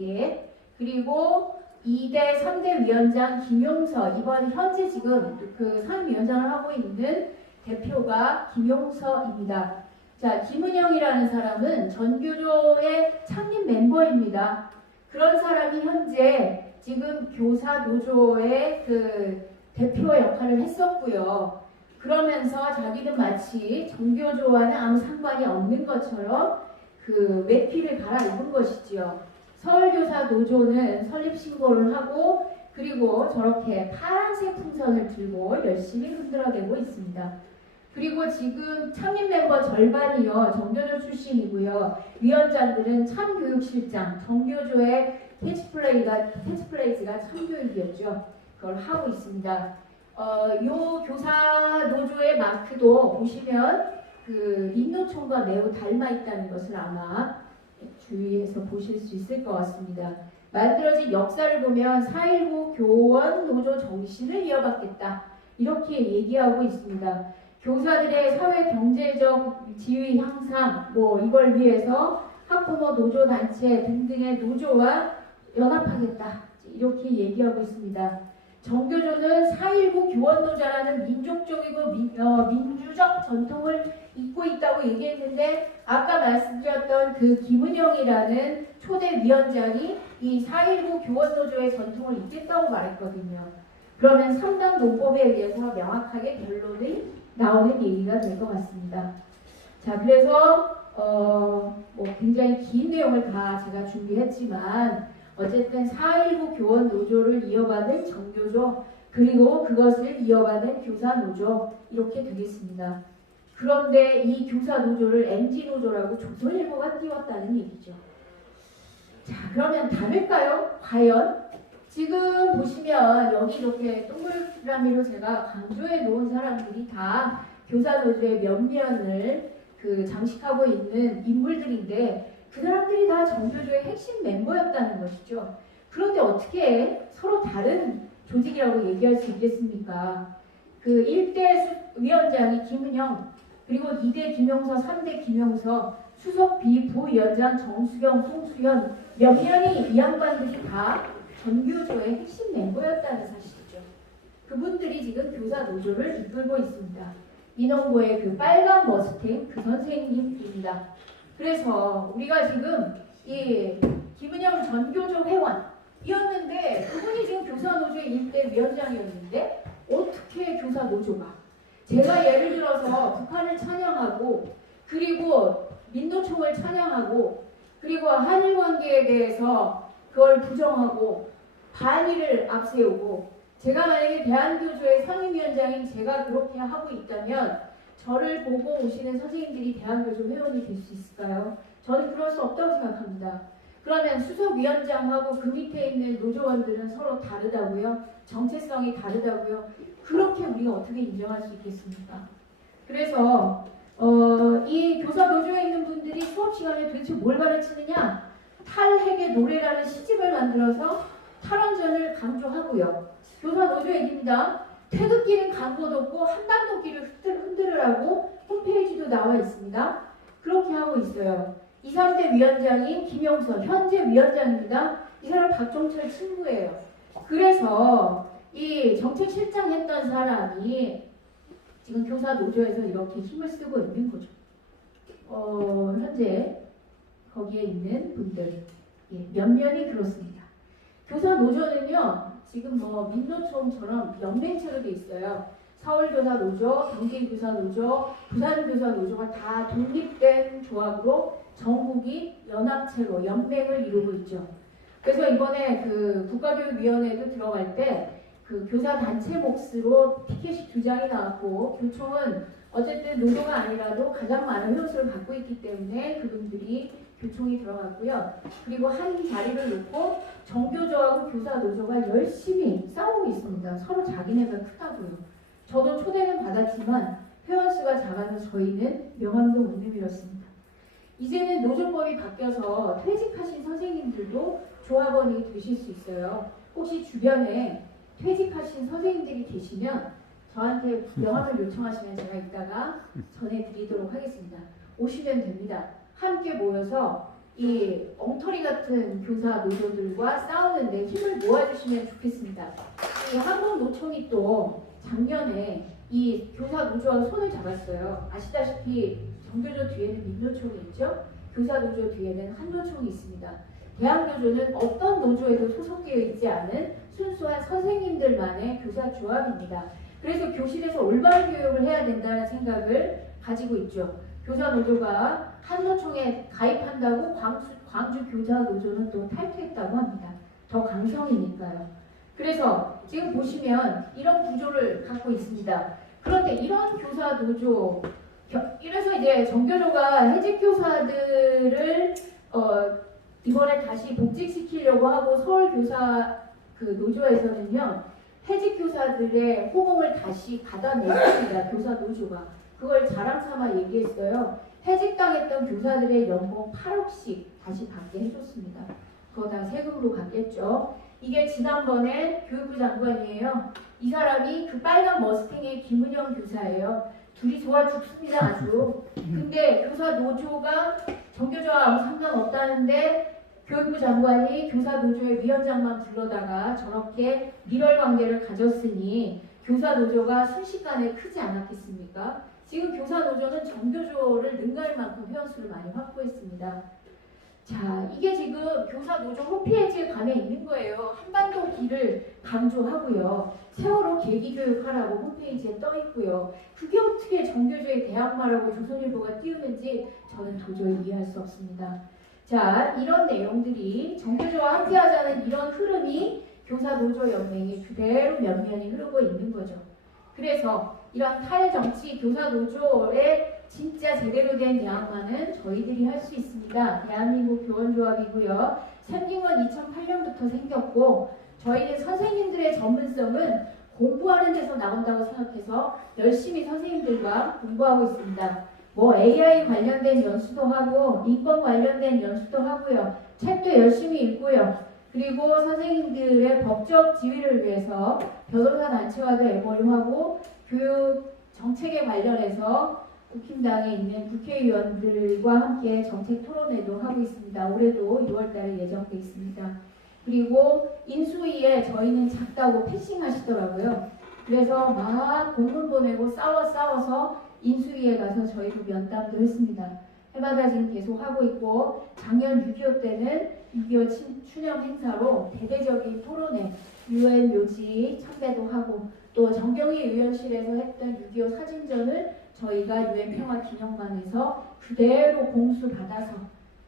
예. 그리고 2대, 3대 위원장 김용서, 이번 현재 지금 그 상임위원장을 하고 있는 대표가 김용서입니다. 자, 김은영이라는 사람은 전교조의 창립 멤버입니다. 그런 사람이 현재 지금 교사노조의 그 대표 역할을 했었고요. 그러면서 자기는 마치 전교조와는 아무 상관이 없는 것처럼 그 외피를 갈아입은 것이지요. 서울교사노조는 설립신고를 하고 그리고 저렇게 파란색 풍선을 들고 열심히 흔들어대고 있습니다. 그리고 지금 창립 멤버 절반이요 전교조 출신이고요. 위원장들은 참교육실장, 전교조의 캐치플레이즈가 참교육이었죠. 그걸 하고 있습니다. 요 교사노조의 마크도 보시면 그 인노총과 매우 닮아 있다는 것을 아마 주의해서 보실 수 있을 것 같습니다. 만들어진 역사를 보면 4.19 교원 노조 정신을 이어받겠다. 이렇게 얘기하고 있습니다. 교사들의 사회 경제적 지위 향상, 이걸 위해서 학부모 노조 단체 등등의 노조와 연합하겠다. 이렇게 얘기하고 있습니다. 정교조는 4.19 교원노조라는 민족적이고 민주적 전통을 잇고 있다고 얘기했는데 아까 말씀드렸던 그 김은영이라는 초대 위원장이 이 4.19 교원노조의 전통을 잇겠다고 말했거든요. 그러면 3당 논법에 의해서 명확하게 결론이 나오는 얘기가 될 것 같습니다. 자, 그래서 뭐 굉장히 긴 내용을 다 제가 준비했지만 어쨌든 4.19 교원 노조를 이어받은 정교조 그리고 그것을 이어받은 교사 노조 이렇게 되겠습니다. 그런데 이 교사 노조를 MG 노조라고 조선일보가 띄웠다는 얘기죠. 자, 그러면 다를까요? 과연 지금 보시면 여기 이렇게 동그라미로 제가 강조해 놓은 사람들이 다 교사 노조의 면면을 장식하고 있는 인물들인데 그 사람들이 다 정교조의 핵심 멤버였다는 것이죠. 그런데 어떻게 서로 다른 조직이라고 얘기할 수 있겠습니까? 그 1대 위원장이 김은영, 그리고 2대 김용서, 3대 김용서, 수석 비부위원장 정수경, 송수현, 면면이 이 양반들이 다 정교조의 핵심 멤버였다는 사실이죠. 그분들이 지금 교사 노조를 이끌고 있습니다. 민원고의 그 빨간 머스탱 그 선생님입니다. 그래서 우리가 지금 이 김은영 전교조 회원이었는데 그분이 지금 교사노조의 1대 위원장이었는데 어떻게 교사노조가 제가 예를 들어서 북한을 찬양하고 그리고 민노총을 찬양하고 그리고 한일 관계에 대해서 그걸 부정하고 반의를 앞세우고 제가 만약에 대한교조의 상임위원장인 제가 그렇게 하고 있다면 저를 보고 오시는 선생님들이 대한교조 회원이 될 수 있을까요? 저는 그럴 수 없다고 생각합니다. 그러면 수석위원장하고 그 밑에 있는 노조원들은 서로 다르다고요? 정체성이 다르다고요? 그렇게 우리가 어떻게 인정할 수 있겠습니까? 그래서 이 교사 노조에 있는 분들이 수업 시간에 도대체 뭘 가르치느냐? 탈핵의 노래라는 시집을 만들어서 탈원전을 강조하고요. 교사 노조 얘기입니다. 태극기는 강도도 없고 한반도기를 흔들으라고 홈페이지도 나와 있습니다. 그렇게 하고 있어요. 2, 3대 위원장인 김용서 현재 위원장입니다. 이 사람 박종철 친구예요. 그래서 이 정책실장 했던 사람이 지금 교사 노조에서 이렇게 힘을 쓰고 있는 거죠. 현재 거기에 있는 분들 면면이 그렇습니다. 교사 노조는요 지금 뭐 민노총처럼 연맹체로 돼 있어요. 서울교사노조, 경기교사노조, 부산교사노조가 다 독립된 조합으로 전국이 연합체로 연맹을 이루고 있죠. 그래서 이번에 그 국가교육위원회도 들어갈 때 그 교사 단체 몫으로 피켓이 2장이 나왔고 교총은 어쨌든 노조가 아니라도 가장 많은 회원수를 갖고 있기 때문에 그분들이 교총이 들어갔고요. 그리고 한 자리를 놓고 정교조하고 교사노조가 열심히 싸우고 있습니다. 서로 자기네가 크다고요. 저도 초대는 받았지만 회원수가 작아서 저희는 명함도 못 내밀었습니다. 이제는 노조법이 바뀌어서 퇴직하신 선생님들도 조합원이 되실 수 있어요. 혹시 주변에 퇴직하신 선생님들이 계시면 저한테 명함을 요청하시면 제가 이따가 전해드리도록 하겠습니다. 오시면 됩니다. 함께 모여서 이 엉터리 같은 교사 노조들과 싸우는데 힘을 모아주시면 좋겠습니다. 이 한국노총이 또 작년에 이 교사 노조와 손을 잡았어요. 아시다시피 정교조 뒤에는 민노총이 있죠. 교사 노조 뒤에는 한노총이 있습니다. 대한교조는 어떤 노조에도 소속되어 있지 않은 순수한 선생님들만의 교사 조합입니다. 그래서 교실에서 올바른 교육을 해야 된다는 생각을 가지고 있죠. 교사 노조가 한노총에 가입한다고 광주 교사 노조는 또 탈퇴했다고 합니다. 더 강성이니까요. 그래서 지금 보시면 이런 구조를 갖고 있습니다. 그런데 이런 교사 노조, 이래서 이제 정교조가 해직 교사들을 이번에 다시 복직시키려고 하고 서울교사 그 노조에서는요 해직 교사들의 호봉을 다시 받아냈습니다. 교사 노조가 그걸 자랑삼아 얘기했어요. 해직당했던 교사들의 연봉 8억씩 다시 받게 해줬습니다. 그거 다 세금으로 받겠죠. 이게 지난번에 교육부 장관이에요. 이 사람이 그 빨간 머스탱의 김은영 교사예요. 둘이 좋아 죽습니다 아주. 근데 교사 노조가 정교조와 아무 상관없다는데 교육부 장관이 교사노조의 위원장만 불러다가 저렇게 밀월관계를 가졌으니 교사노조가 순식간에 크지 않았겠습니까? 지금 교사노조는 정교조를 능가할 만큼 회원수를 많이 확보했습니다. 자, 이게 지금 교사노조 홈페이지에 가면 있는 거예요. 한반도 길을 강조하고요. 세월호 계기교육하라고 홈페이지에 떠 있고요. 그게 어떻게 정교조의 대항마라고 조선일보가 띄우는지 저는 도저히 이해할 수 없습니다. 자, 이런 내용들이 정교조와 함께하자는 이런 흐름이 교사노조연맹이 그대로 면면이 흐르고 있는 거죠. 그래서 이런 탈정치 교사노조의 진짜 제대로 된 대항마는 저희들이 할 수 있습니다. 대한민국 교원조합이고요. 생긴 건 2008년부터 생겼고 저희는 선생님들의 전문성은 공부하는 데서 나온다고 생각해서 열심히 선생님들과 공부하고 있습니다. 뭐 AI 관련된 연수도 하고 인권 관련된 연수도 하고요. 책도 열심히 읽고요. 그리고 선생님들의 법적 지위를 위해서 변호사 단체와도 MOU하고 교육 정책에 관련해서 국힘당에 있는 국회의원들과 함께 정책 토론회도 하고 있습니다. 올해도 6월달에 예정돼 있습니다. 그리고 인수위에 저희는 작다고 패싱하시더라고요. 그래서 막 공문 보내고 싸워서 인수위에 가서 저희도 면담도 했습니다. 해마다 지금 계속 하고 있고 작년 6.25 때는 6.25 추념 행사로 대대적인 토론회 UN 묘지 참배도 하고 또 정경희 의원실에서 했던 6.25 사진전을 저희가 UN 평화기념관에서 그대로 공수받아서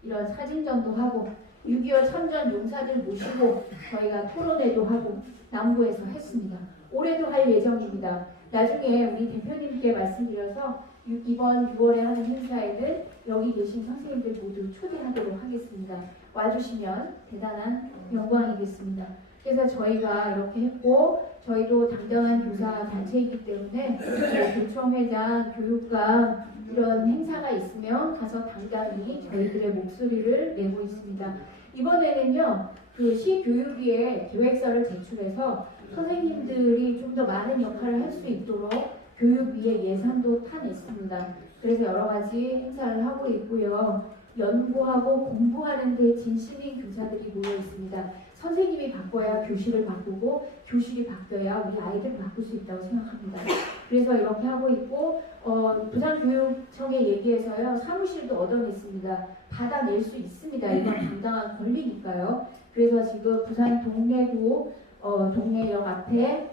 이런 사진전도 하고 6.25 참전 용사들 모시고 저희가 토론회도 하고 남부에서 했습니다. 올해도 할 예정입니다. 나중에 우리 대표님께 말씀드려서 이번 6월에 하는 행사에는 여기 계신 선생님들 모두 초대하도록 하겠습니다. 와주시면 대단한 영광이겠습니다. 그래서 저희가 이렇게 했고 저희도 당당한 교사 단체이기 때문에 교총회장, 교육감 이런 행사가 있으면 가서 당당히 저희들의 목소리를 내고 있습니다. 이번에는요, 그 시교육위에 계획서를 제출해서 선생님들이 좀 더 많은 역할을 할 수 있도록 교육위에 예산도 타냈습니다. 그래서 여러 가지 행사를 하고 있고요. 연구하고 공부하는 데 진심인 교사들이 모여 있습니다. 선생님이 바꿔야 교실을 바꾸고 교실이 바뀌어야 우리 아이들을 바꿀 수 있다고 생각합니다. 그래서 이렇게 하고 있고 부산교육청에 얘기해서요. 사무실도 얻어냈습니다. 받아낼 수 있습니다. 이건 당당한 권리니까요. 그래서 지금 부산 동래구 동래역 앞에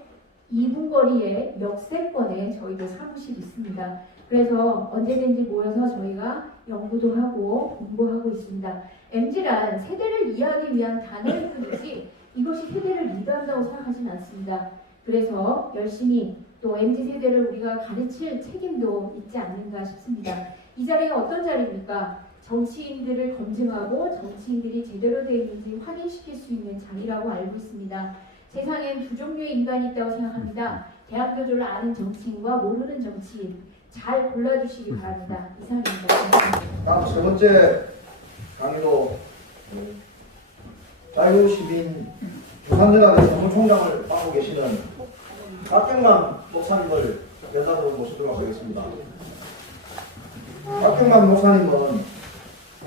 2분 거리에 역세권에 저희도 사무실이 있습니다. 그래서 언제든지 모여서 저희가 연구도 하고 공부하고 있습니다. MZ란 세대를 이해하기 위한 단어일 뿐이지 이것이 세대를 리드한다고 생각하지는 않습니다. 그래서 열심히 또 MZ세대를 우리가 가르칠 책임도 있지 않는가 싶습니다. 이 자리가 어떤 자리입니까? 정치인들을 검증하고 정치인들이 제대로 되어 있는지 확인시킬 수 있는 자리라고 알고 있습니다. 세상엔 두 종류의 인간이 있다고 생각합니다. 대학교조를 아는 정치인과 모르는 정치인 잘 골라주시기 바랍니다. 이상입니다. 다음 세 번째 강의로 자유시민 부산연합의 사무총장을 맡고 계시는 박경만 목사님을 연단으로 모시도록 하겠습니다. 박경만 목사님은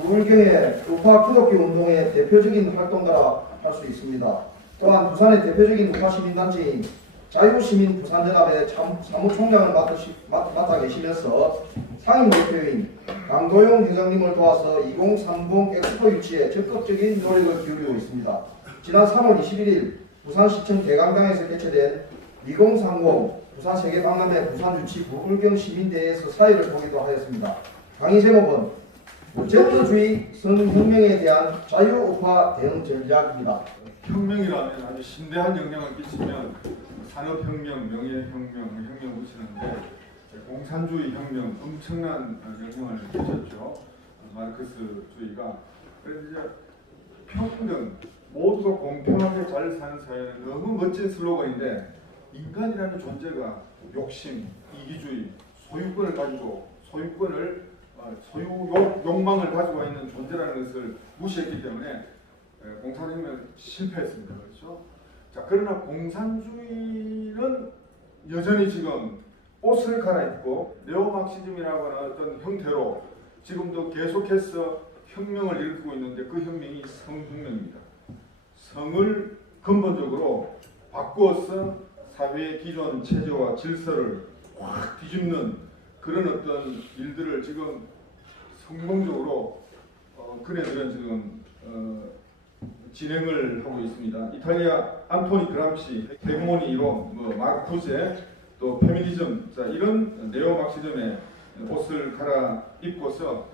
부울경의 우파 기독교 운동의 대표적인 활동가라 할 수 있습니다. 또한 부산의 대표적인 우파 시민단체인 자유시민 부산연합의 사무총장을 맡아 계시면서 상임대표인 강도용 회장님을 도와서 2030 엑스포 유치에 적극적인 노력을 기울이고 있습니다. 지난 3월 21일 부산시청 대강당에서 개최된 2030 부산세계박람회 부산유치 부울경 시민대회에서 사회를 보기도 하였습니다. 강의 제목은 무제도주의 성혁명에 대한 자유우파 대응 전략입니다. 혁명이라면 아주 심대한 영향을 끼치면 산업혁명, 명예혁명, 혁명 붙이는데 공산주의 혁명 엄청난 영향을 끼쳤죠. 마르크스주의가. 그래서 이제 평등, 모두가 공평하게 잘 사는 사회는 너무 멋진 슬로건인데 인간이라는 존재가 욕심, 이기주의, 소유권을 가지고 소유 욕망을 가지고 있는 존재라는 것을 무시했기 때문에 공산혁명은 실패했습니다. 그렇죠? 자, 그러나 공산주의는 여전히 지금 옷을 갈아입고 네오마르크시즘이라고 하는 어떤 형태로 지금도 계속해서 혁명을 일으키고 있는데 그 혁명이 성혁명입니다. 성을 근본적으로 바꾸어서 사회의 기존 체제와 질서를 확 뒤집는 그런 어떤 일들을 지금 성공적으로 그네들은 지금 진행을 하고 있습니다. 이탈리아 안토니 그람시, 헤게모니 이론, 마르쿠제, 또 페미니즘, 자, 이런 네오마르크시즘의 옷을 갈아입고서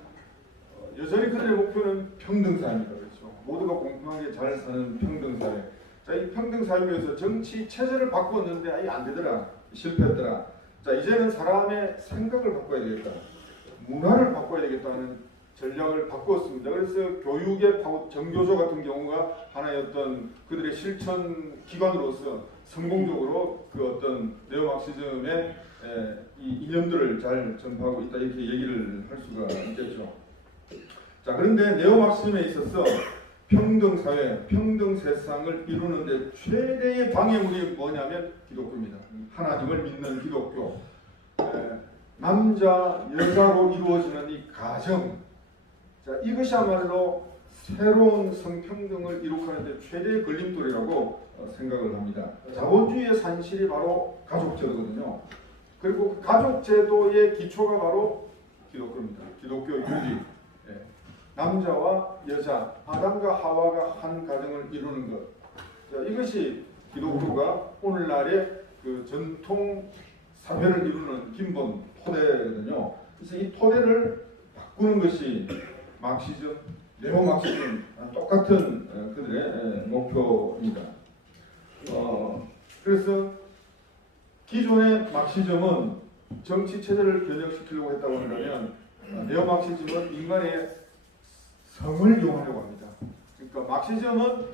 여전히 그들의 목표는 평등사회입니다. 그렇죠. 모두가 공평하게 잘 사는 평등사회. 자, 이 평등사회를 위해서 정치 체제를 바꾸었는데 아예 안 되더라. 실패했더라. 자, 이제는 사람의 생각을 바꿔야 되겠다. 문화를 바꿔야 되겠다는 전략을 바꾸었습니다. 그래서 교육의 정교조 같은 경우가 하나의 어떤 그들의 실천 기관으로서 성공적으로 그 어떤 네오마르크시즘의 이 이념들을 잘 전파하고 있다 이렇게 얘기를 할 수가 있겠죠. 자, 그런데 네오마르크시즘에 있어서 평등 사회, 평등 세상을 이루는데 최대의 방해물이 뭐냐면 기독교입니다. 하나님을 믿는 기독교. 남자, 여자로 이루어지는 이 가정. 자, 이것이야말로 새로운 성평등을 이룩하는데 최대의 걸림돌이라고 생각을 합니다. 자본주의의 산실이 바로 가족제도거든요. 그리고 그 가족제도의 기초가 바로 기독교입니다. 기독교 윤리. 남자와 여자, 아담과 하와가 한 가정을 이루는 것. 자, 이것이 기독교가 오늘날의 그 전통 사회를 이루는 기본 토대거든요. 그래서 이 토대를 바꾸는 것이 마르크시즘, 네오마르크시즘 똑같은 그들의 목표입니다. 그래서 기존의 마르크시즘은 정치 체제를 변혁시키려고 했다고 한다면 네오마르크시즘은 인간의 성을 이용하려고 합니다. 그러니까 마르크시즘은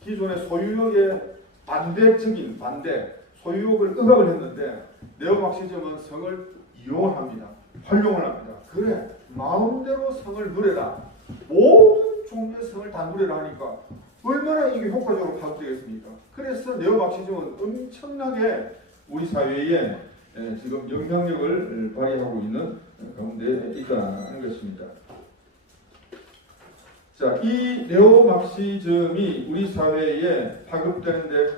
기존의 소유욕의 반대적인 반대, 소유욕을 억압을 했는데 네오마르크시즘은 성을 이용을 합니다. 활용을 합니다. 그래, 마음대로 성을 누려라. 모든 종류의 성을 다 누려라 하니까 얼마나 이게 효과적으로 파급되겠습니까? 그래서 네오마르크시즘은 엄청나게 우리 사회에 지금 영향력을 발휘하고 있는 가운데 있다는 것입니다. 자, 이 네오마르크시즘이 우리 사회에 파급되는데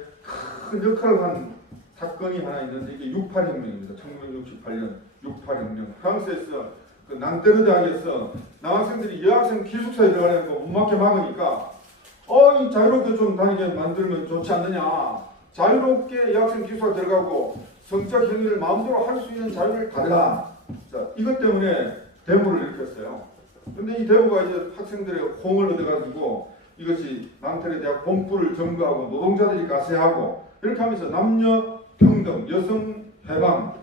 큰 역할을 한 사건이 하나 있는데 이게 68혁명입니다. 1968년 68혁명. 프랑스에서 그 난테르 대학에서 남학생들이 여학생 기숙사에 들어가는 거 못 맞게 막으니까 자유롭게 좀 다니게 만들면 좋지 않느냐. 자유롭게 여학생 기숙사 들어가고 성적 행위를 마음대로 할 수 있는 자유를 가져라. 자, 이것 때문에 데모를 일으켰어요. 근데 이 데모가 이제 학생들의 호응을 얻어가지고 이것이 난테르 대학 본부를 점거하고 노동자들이 가세하고 이렇게 하면서 남녀 평등, 여성 해방,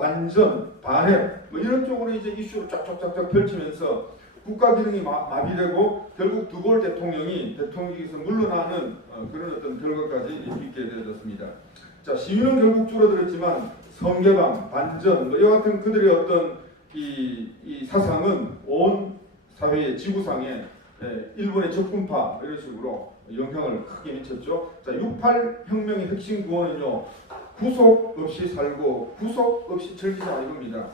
반전, 반핵 이런 쪽으로 이제 이슈를 쫙쫙쫙쫙 펼치면서 국가 기능이 마비되고 결국 드골 대통령이 대통령에서 물러나는 그런 어떤 결과까지 있게 되어졌습니다. 자, 시위는 결국 줄어들었지만 성개방, 반전 이와 같은 그들의 어떤 이 사상은 온 사회의 지구상에 일본의 적군파 이런 식으로 영향을 크게 미쳤죠. 자, 68혁명의 핵심 구호는요. 구속 없이 살고 구속 없이 즐기자 이겁니다.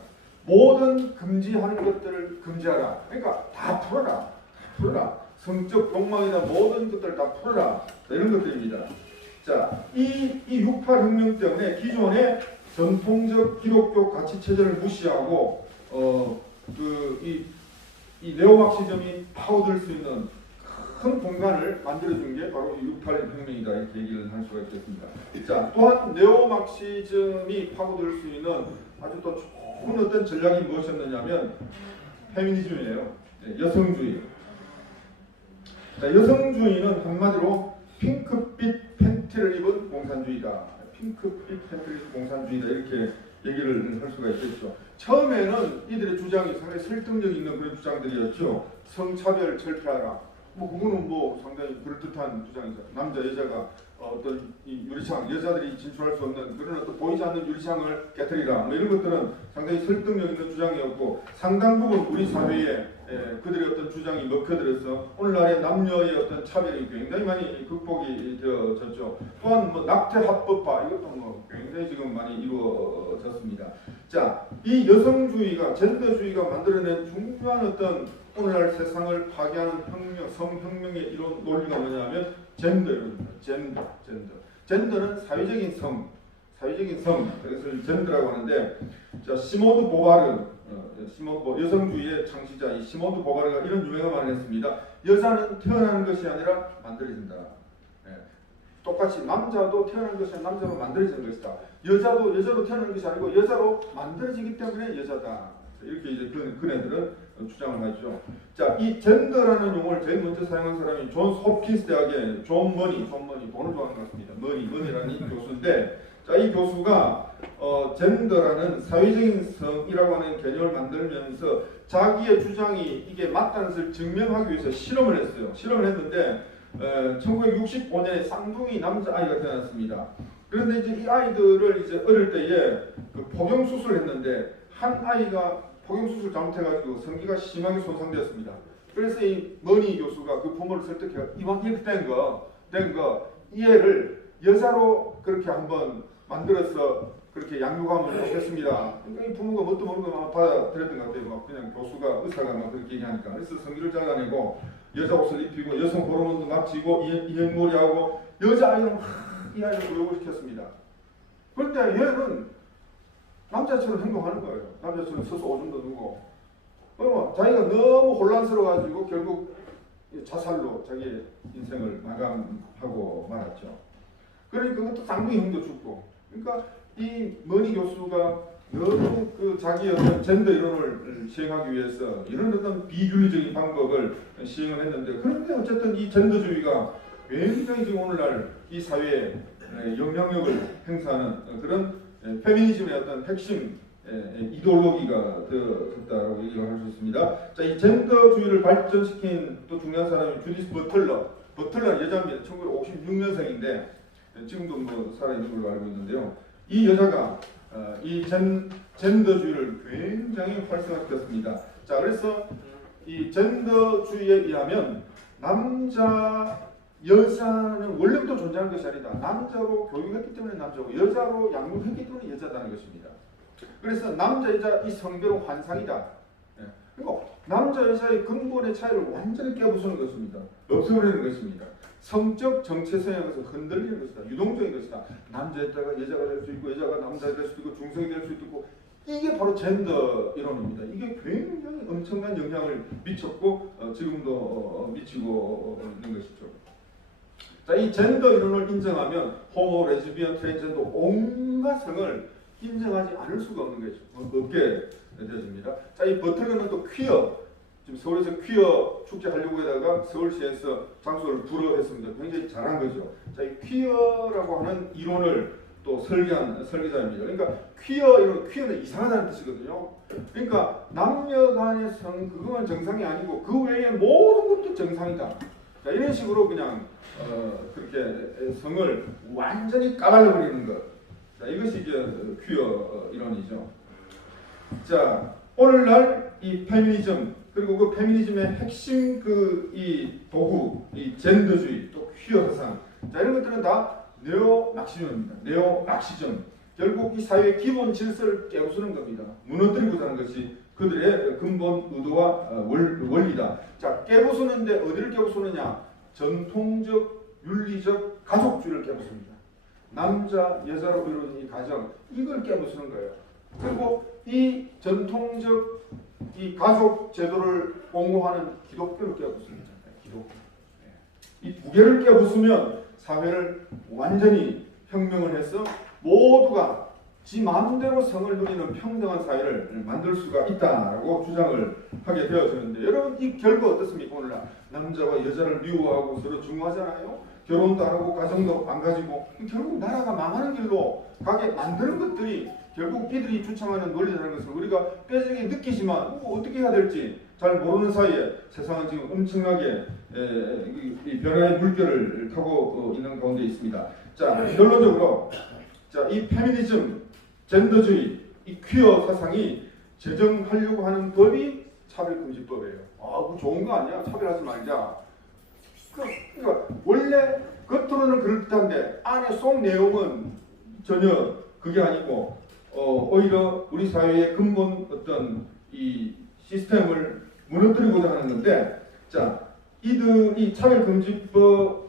모든 금지하는 것들을 금지하라. 그러니까 다 풀어라. 풀어라. 성적 욕망이나 모든 것들을 다 풀어라. 이런 것들입니다. 자, 이 68혁명 때문에 기존의 전통적 기독교 가치 체제를 무시하고 이 네오마르크시즘이 파고들 수 있는 큰 공간을 만들어준 게 바로 68혁명이다 이렇게 얘기를 할 수가 있겠습니다. 자, 또한 네오마르크시즘이 파고들 수 있는 아주 또 좋은 어떤 전략이 무엇이었느냐면 페미니즘이에요. 여성주의. 자, 여성주의는 한마디로 핑크빛 팬티를 입은 공산주의다. 핑크빛 팬티를 입은 공산주의다 이렇게 얘기를 할 수가 있겠죠. 처음에는 이들의 주장이 상당히 설득력 있는 그런 주장들이었죠. 성차별 철폐하라. 그거는 상당히 그럴듯한 주장이죠. 남자 여자가 어떤 이 유리창, 여자들이 진출할 수 없는 그런 어떤 보이지 않는 유리창을 깨뜨리라. 이런 것들은 상당히 설득력 있는 주장이었고 상당 부분 우리 사회에 그들의 어떤 주장이 먹혀들어서 오늘날의 남녀의 어떤 차별이 굉장히 많이 극복이 되어졌죠. 또한 낙태 합법화 이것도 굉장히 지금 많이 이루어졌습니다. 자, 이 여성주의가 젠더주의가 만들어낸 중요한 어떤 오늘날 세상을 파괴하는 혁명, 성혁명의 이런 논리가 뭐냐면 젠더입니다. 젠더는 사회적인 성, 그것을 젠더라고 하는데, 자, 시몬드 보바르, 여성주의의 창시자 이 시몬드 보바르가 이런 유명한 말을 했습니다. 여자는 태어나는 것이 아니라 만들어진다. 똑같이 남자도 태어나는 것이 아니라 남자로 만들어지는 것이다. 여자도 여자로 태어나는 것이 아니고 여자로 만들어지기 때문에 여자다. 이렇게 이제 그네들은 주장을 하죠. 자, 이 젠더라는 용어를 제일 먼저 사용한 사람이 존 홉킨스 대학의 존 머니, 돈을 좋아하는 것 같습니다. 머니라는 교수인데, 자, 이 교수가 젠더라는 사회적인 성이라고 하는 개념을 만들면서 자기의 주장이 이게 맞다는 것을 증명하기 위해서 실험을 했어요. 실험을 했는데 1965년에 쌍둥이 남자아이가 태어났습니다. 그런데 이제 이 아이들을 이제 어릴 때에 그 포경 수술을 했는데 한 아이가 포경 수술 잘못해가지고 성기가 심하게 손상되었습니다. 그래서 이 머니 교수가 그 부모를 설득해서 이왕 이렇게 된 거 이 애를 여자로 그렇게 한번 만들어서 그렇게 양육하면 좋겠습니다. 그러니까 이 부모가 뭣도 모르고 막 받아들였던 것 같아요. 막 그냥 교수가 의사가 막 그렇게 얘기하니까. 그래서 성기를 잘라내고 여자 옷을 입히고 여성 호르몬도 맞추고 이행머리하고 여자아이는 막 이 아이를 교육을 시켰습니다. 그런데 얘는 남자처럼 행동하는 거예요. 남자처럼 서서 오줌도 누고. 자기가 너무 혼란스러워가지고 결국 자살로 자기의 인생을 마감하고 말았죠. 그러니까 그것도 쌍둥이 형도 죽고. 그러니까 이 머니 교수가 너무 그 자기의 어떤 젠더 이론을 시행하기 위해서 이런 어떤 비윤리적인 방법을 시행을 했는데, 그런데 어쨌든 이 젠더주의가 굉장히 지금 오늘날 이 사회에 영향력을 행사하는 그런 페미니즘의 어떤 핵심 이데올로기가 되었다고 얘기를 할 수 있습니다. 자, 이 젠더주의를 발전시킨 또 중요한 사람이 주디스 버틀러 여자입니다. 1956년생인데 지금도 뭐 살아있는 걸로 알고 있는데요. 이 여자가 이 젠더주의를 굉장히 활성화시켰습니다. 자, 그래서 이 젠더주의에 의하면 여자는 원래부터 존재하는 것이 아니다. 남자로 교육했기 때문에 남자고 여자로 양육했기 때문에 여자다는 것입니다. 그래서 남자 여자 이 성별은 환상이다. 그리고 남자 여자의 근본의 차이를 완전히 깨부수는 것입니다. 없애버리는 것입니다. 성적 정체성에 의해서 흔들리는 것이다. 유동적인 것이다. 남자였다가 여자가 될 수 있고 여자가 남자가 될 수도 있고 중성이 될 수도 있고, 이게 바로 젠더 이론입니다. 이게 굉장히 엄청난 영향을 미쳤고 지금도 미치고 있는 것이죠. 자, 이 젠더 이론을 인정하면 호모, 레즈비언, 트랜스젠더 온갖 성을 인정하지 않을 수가 없는 것이죠. 없게 되어집니다. 자, 이 버틀러는 또 퀴어, 지금 서울에서 퀴어 축제 하려고 하다가 서울시에서 장소를 불허했습니다. 굉장히 잘한 거죠. 자, 이 퀴어라고 하는 이론을 또 설계한 설계자입니다. 그러니까 퀴어는 이상하다는 뜻이거든요. 그러니까 남녀 간의 성 그것만 정상이 아니고 그 외에 모든 것도 정상이다. 자, 이런 식으로 그냥 그렇게 성을 완전히 까발려버리는 것. 자, 이것이 이제 퀴어 이론이죠. 자, 오늘날 이 페미니즘, 그리고 그 페미니즘의 핵심 이 도구, 이 젠더주의, 또 퀴어 사상, 자, 이런 것들은 다 네오막시즘입니다. 네오막시즘. 결국 이 사회의 기본 질서를 깨부수는 겁니다. 무너뜨리고자 하는 것이 그들의 근본 의도와 원리다. 자, 깨부수는데 어디를 깨부수느냐? 전통적, 윤리적 가족주의를 깨부숩니다. 남자, 여자로 이루어진 이 가정, 이걸 깨부수는 거예요. 그리고 이 전통적 이 가족 제도를 옹호하는 기독교를 깨부숩니다. 기독교. 이 두 개를 깨부수면 사회를 완전히 혁명을 해서 모두가 지 마음대로 성을 누리는 평등한 사회를 만들 수가 있다라고 주장을 하게 되어지는데, 여러분 이 결과 어떻습니까? 오늘날 남자와 여자를 미워하고 서로 증오하잖아요. 결혼도 안 하고 가정도 안 가지고 결국 나라가 망하는 길로 가게 만드는 것들이 결국 이들이 주창하는 논리라는 것을 우리가 뼈저리게 느끼지만 어떻게 해야 될지 잘 모르는 사이에 세상은 지금 엄청나게 이 변화의 물결을 타고 있는 가운데 있습니다. 자, 결론적으로 이 페미니즘, 젠더주의, 이 퀴어 사상이 제정하려고 하는 법이 차별금지법이에요. 그거 좋은 거 아니야? 차별하지 말자. 그러니까 원래 겉으로는 그럴듯한데 안에 속 내용은 전혀 그게 아니고 오히려 우리 사회의 근본 어떤 이 시스템을 무너뜨리고자 하는 건데, 자, 이들이 차별금지법의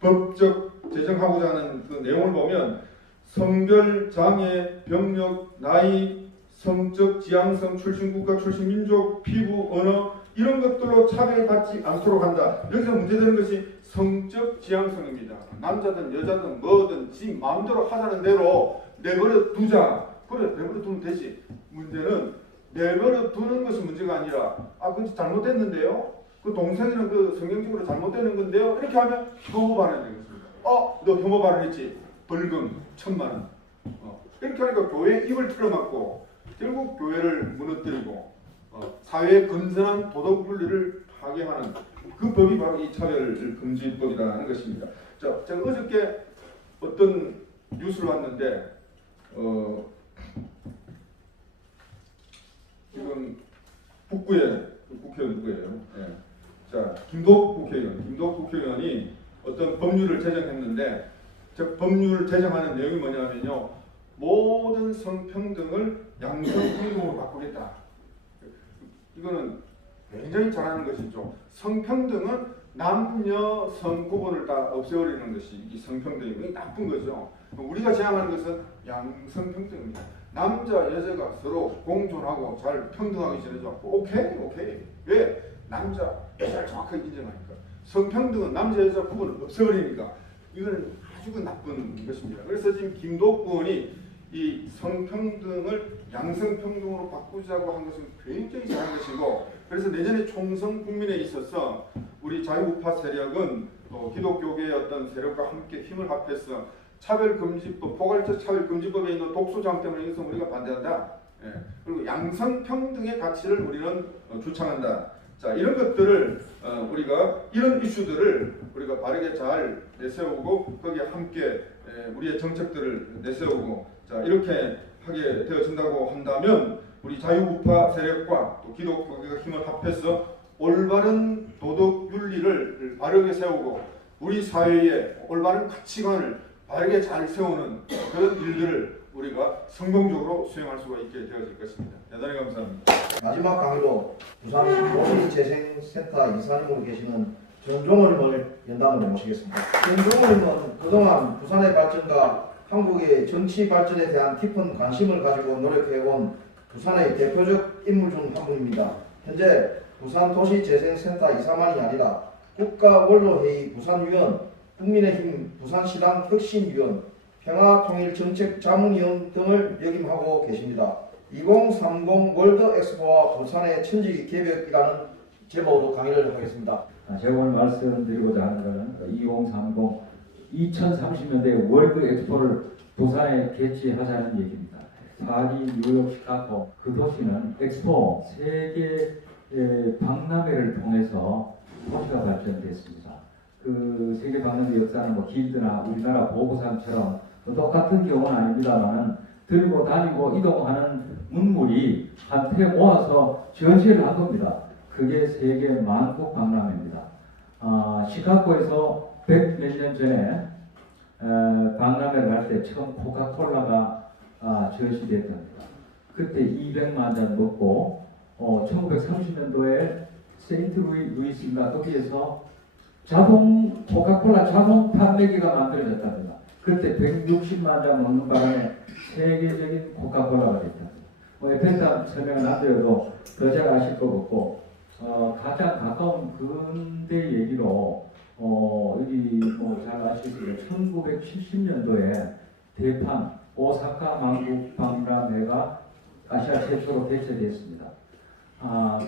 법적 제정하고자 하는 그 내용을 보면 성별, 장애, 병력, 나이, 성적 지향성, 출신국가, 출신민족, 피부, 언어 이런 것들로 차별받지 않도록 한다. 여기서 문제되는 것이 성적 지향성입니다. 남자든 여자든 뭐든 지 마음대로 하자는 대로 내버려 두자. 그래, 내버려 두면 되지. 문제는 내버려 두는 것이 문제가 아니라 그건 잘못됐는데요. 그 동생이는 그 성경적으로 잘못되는 건데요. 이렇게 하면 혐오 발언이 되겠습니다. 너 혐오 발언했지? 벌금 1,000만 원. 이렇게 하니까 교회에 입을 틀어막고 결국 교회를 무너뜨리고 사회의 건전한 도덕 윤리를 파괴하는 그 법이 바로 이 차별금지법이라는 것입니다. 자, 제가 어저께 어떤 뉴스를 봤는데 지금 북구의 국회의원 누구예요? 네. 자, 김덕 국회의원이 어떤 법률을 제정했는데 저 법률을 제정하는 내용이 뭐냐면요, 모든 성평등을 양성평등으로 바꾸겠다. 이거는 굉장히 잘하는 것이죠. 성평등은 남녀 성구분을 다 없애버리는 것이 이 성평등이 나쁜 거죠. 우리가 제안하는 것은 양성평등입니다. 남자 여자가 서로 공존하고 잘 평등하게 지내죠. 오케이. 왜? 남자 여자를 정확하게 인정하니까. 성평등은 남자 여자 구분을 없애버리니까 이거는 아주 나쁜 것입니다. 그래서 지금 김덕 의원이 이 성평등을 양성평등으로 바꾸자고 한 것은 굉장히 잘한 것이고, 그래서 내년에 총선 국민에 있어서 우리 자유우파 세력은 기독교계의 어떤 세력과 함께 힘을 합해서 차별금지법, 포괄적 차별금지법에 있는 독소장 때문에 이것은 우리가 반대한다. 그리고 양성평등의 가치를 우리는 주창한다. 자, 이런 것들을 우리가 이런 이슈들을 우리가 바르게 잘 내세우고 거기에 함께 우리의 정책들을 내세우고, 자, 이렇게 하게 되어진다고 한다면 우리 자유우파 세력과 또 기독교계가 힘을 합해서 올바른 도덕 윤리를 바르게 세우고 우리 사회의 올바른 가치관을 바르게 잘 세우는 그런 일들을 우리가 성공적으로 수행할 수가 있게 되어질 것입니다. 대단히 감사합니다. 마지막 강의로 부산 도시재생센터 이사님으로 계시는 전종호님을 연담으로 모시겠습니다. 전종호님은 그동안 부산의 발전과 한국의 정치 발전에 대한 깊은 관심을 가지고 노력해온 부산의 대표적 인물 중 한 분입니다. 현재 부산 도시재생센터 이사만이 아니라 국가원로회의 부산위원, 국민의힘 부산시당 혁신위원, 평화통일정책자문위원 등을 역임하고 계십니다. 2030 월드 엑스포와 부산의 천지 개벽이라는 제목으로 강의를 하겠습니다. 제가 오늘 말씀드리고자 하는 것은 2030 2030년대 월드 엑스포를 부산에 개최하자는 얘기입니다. 파리, 뉴욕, 시카고 그 도시는 엑스포 세계 박람회를 통해서 도시가 발전됐습니다. 그 세계 박람회 역사는 뭐 길드나 우리나라 보고상처럼 똑같은 경우는 아닙니다만 들고 다니고 이동하는 문물이 한테 모아서 전시를 한 겁니다. 그게 세계 만국 박람회입니다. 시카고에서 100 몇 년 전에 박람회를 할 때 처음 코카콜라가 전시됐답니다. 그때 200만 잔 먹고 1930년도에 세인트 루이스인가 거기에서 자동 코카콜라 자동 판매기가 만들어졌답니다. 그때 160만 잔 먹는 바람에 세계적인 코카콜라가 됐답니다. 에펠탑 설명은 안 드려도 더 잘 아실 것 같고 가장 가까운 근대 얘기로 여기 잘 아시겠지만 1970년도에 대판 오사카 만국 박람회가 아시아 최초로 개최됐습니다.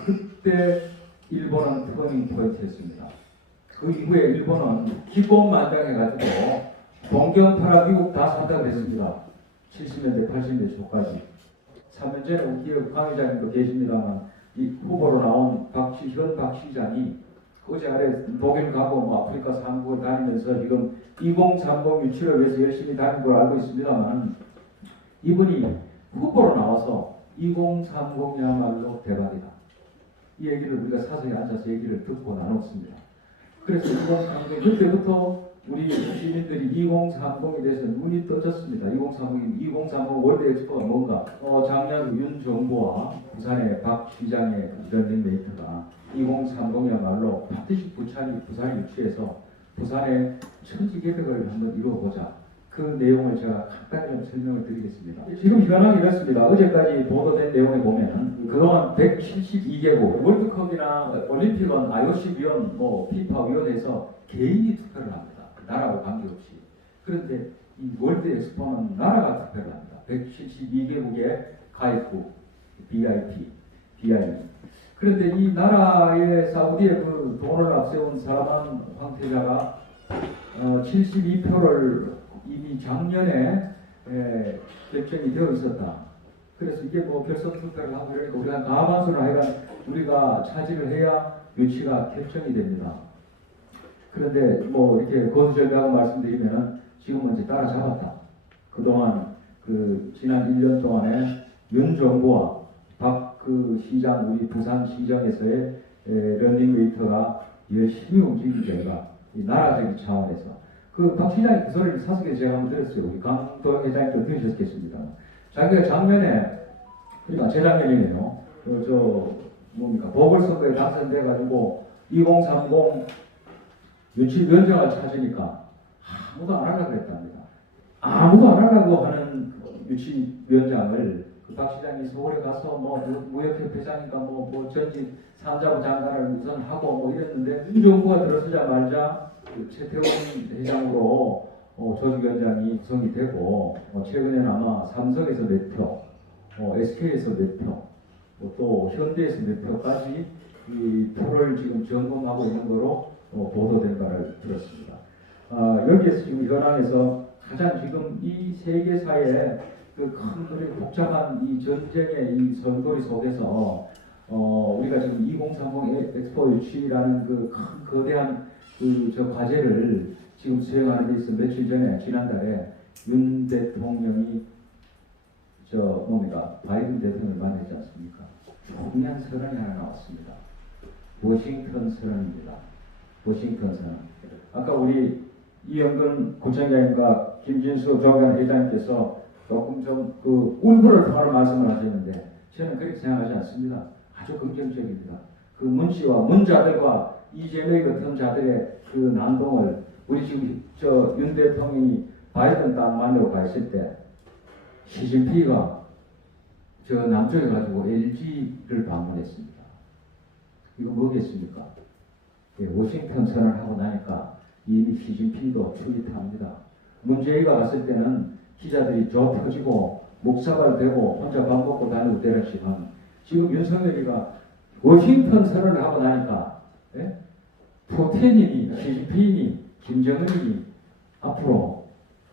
그때 일본은 터닝 포인트였습니다. 그 이후에 일본은 기본만장해가지고 동경파라 미국 다 사장됐습니다. 70년대 80년대 초까지. 3년 전에 우리 강의자님도 계십니다만 이 후보로 나온 현 시장이 어제 아래 독일 가고 아프리카 3국을 다니면서 지금 2030 유치를 위해서 열심히 다닌 걸 알고 있습니다만 이분이 후보로 나와서 2030이야말로 대박이다. 이 얘기를 우리가 사석에 앉아서 얘기를 듣고 나눴습니다. 그래서 2030 그때부터 우리 시민들이 2030에 대해서 눈이 떠졌습니다. 2030 월드 엑스포가 뭔가? 작년 윤 정부와 부산의 박 시장의 런닝메이트가 2030이야말로 반드시 부산이 유치해서 부산의 천지개벽을 한번 이루어보자. 그 내용을 제가 간단히 좀 설명을 드리겠습니다. 지금 현황이 이렇습니다. 어제까지 보도된 내용에 보면 그동안 172개국 월드컵이나 올림픽은 IOC 위원, 피파 위원회에서 개인이 투표를 합니다. 나라와 관계없이. 그런데 이 월드 엑스포는 나라가 투표를 합니다. 172개국의 가입국, BIP. 그런데 이 나라의 사우디의 그 돈을 앞세운 사라만 황태자가 72표를 이미 작년에 결정이 되어 있었다. 그래서 이게 결선 투표를 하고 이러니까 우리가 과반수를 하여간 우리가 차지를 해야 유치가 결정이 됩니다. 그런데 이렇게 거두절미하고 말씀드리면은 지금은 이제 따라잡았다. 그동안 지난 1년 동안에 윤 정부와 박 시장, 우리 부산시정에서의 런닝웨이터가 열심히 움직인 결과 이 나라적인 차원에서 박 시장이 그 소리를 사석에서 제가 한번 들었어요. 우리 강도영 회장님도 들으셨겠습니다. 자기가 작년에, 그러니까 재작년이네요. 보궐선거에 당선돼가지고 2030 유치위원장을 찾으니까 아무도 안 하려고 했답니다. 아무도 안 하려고 하는 유치위원장을 박 시장이 서울에 가서 무역협회장인가 전직 산자부 장관을 우선 하고 이랬는데 윤 정부가 들어서자마자 최태원 회장으로 조직위원장이 구성이 되고 최근에는 아마 삼성에서 몇 표, SK에서 몇 표, 또 현대에서 몇 표까지 이 표를 지금 점검하고 있는 거로 보도된 바를 들었습니다. 여기에서 지금 현황에서 가장 지금 이 세계사의 큰 복잡한 이 전쟁의 이 설거리 속에서 우리가 지금 2030 엑스포 유치라는 큰 거대한 과제를 지금 수행하는 데 있어 며칠 전에 지난달에 윤 대통령이 바이든 대통령을 만났지 않습니까? 중요한 선언이 하나 나왔습니다. 워싱턴 선언입니다. 워싱턴 선언. 아까 우리 이영근 구청장님과 김진수 조합원 회장님께서 조금 울분을 토하는 말씀을 하셨는데 저는 그렇게 생각하지 않습니다. 아주 긍정적입니다. 문 씨와 문자들과 이재명 같은 자들의 난동을 우리 지금 윤 대통령이 바이든 딱 만나고 가 있을 때 시진핑이가 남쪽에 가지고 LG를 방문했습니다. 이거 뭐겠습니까? 워싱턴 선언을 하고 나니까 이미 시진핑도 추깃합니다. 문재인가 갔을 때는 기자들이 터지고 목사발되고 혼자 밥 먹고 다니고 때렸지만 지금 윤석열이가 워싱턴 선언을 하고 나니까 푸틴이니 시진핑이니 김정은이니 앞으로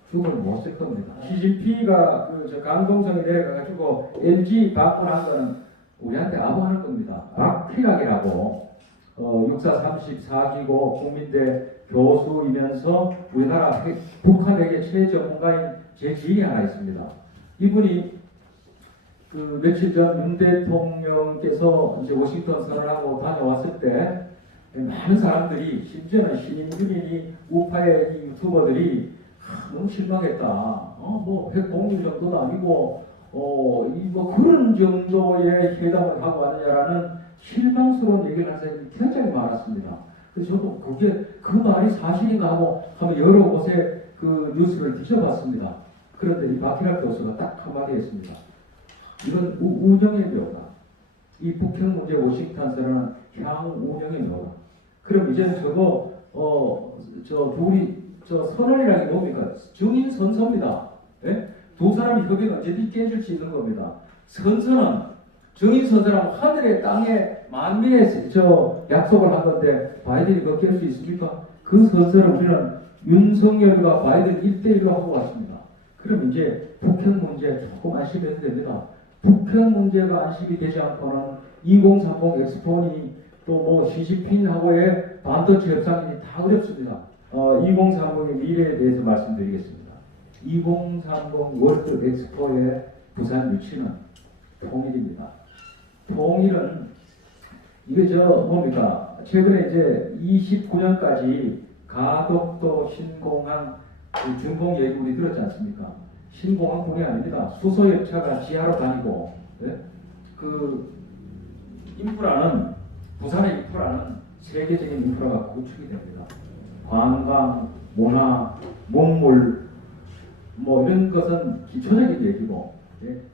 죽을 못 쓸 겁니다. 시진핑이가 강동성에 내려가가지고 LG 방문한 거는 우리한테 아부하는 겁니다. 박필학이라고 육사 34기고 국민대 교수이면서 우리나라 북한에게 최전문가인 제 지인이 하나 있습니다. 이분이 며칠 전 윤 대통령께서 이제 워싱턴 선언하고 다녀왔을 때 많은 사람들이 심지어는 신인균이니 우파의 유튜버들이 너무 실망했다. 핵 공유 정도도 아니고 그런 정도의 회담을 하고 왔느냐라는 실망스러운 얘기를 한 사람이 굉장히 많았습니다. 그래서 저도 그 말이 사실인가 하고 한번 여러 곳에 뉴스를 뒤져봤습니다. 그런데 이 박희락 교수가 딱 한마디 했습니다. 이건 운영의 묘다. 이 북핵 문제 워싱턴 선언은 향후 운영의 묘다. 그럼 이제는 둘이 선언이라는 게 뭡니까? 증인 선서입니다. 예? 두 사람이 협의가 언제든지 깨질 수 있는 겁니다. 선서는 증인 선서라고 하늘의 땅에 만민의 약속을 한 건데 바이든이 그거 깰 수 있습니까? 그 선서를 우리는 윤석열과 바이든 1대1로 하고 왔습니다. 그럼 이제 북핵 문제 조금 안심해도 됩니다. 북핵 문제가 안심이 되지 않고는 2030 엑스포니 또 시진핑하고의 반도체 협상이 다 어렵습니다. 2030의 미래에 대해서 말씀드리겠습니다. 2030 월드 엑스포의 부산 유치는 통일입니다. 통일은 이게 뭡니까? 최근에 이제 29년까지 가덕도 신공항 그 준공 얘기 우리 들었지 않습니까? 신공항뿐이 아닙니다. 수소열차가 지하로 다니고 그 인프라는 부산의 인프라는 세계적인 인프라가 구축이 됩니다. 관광, 문화, 문물 뭐 이런 것은 기초적인 얘기고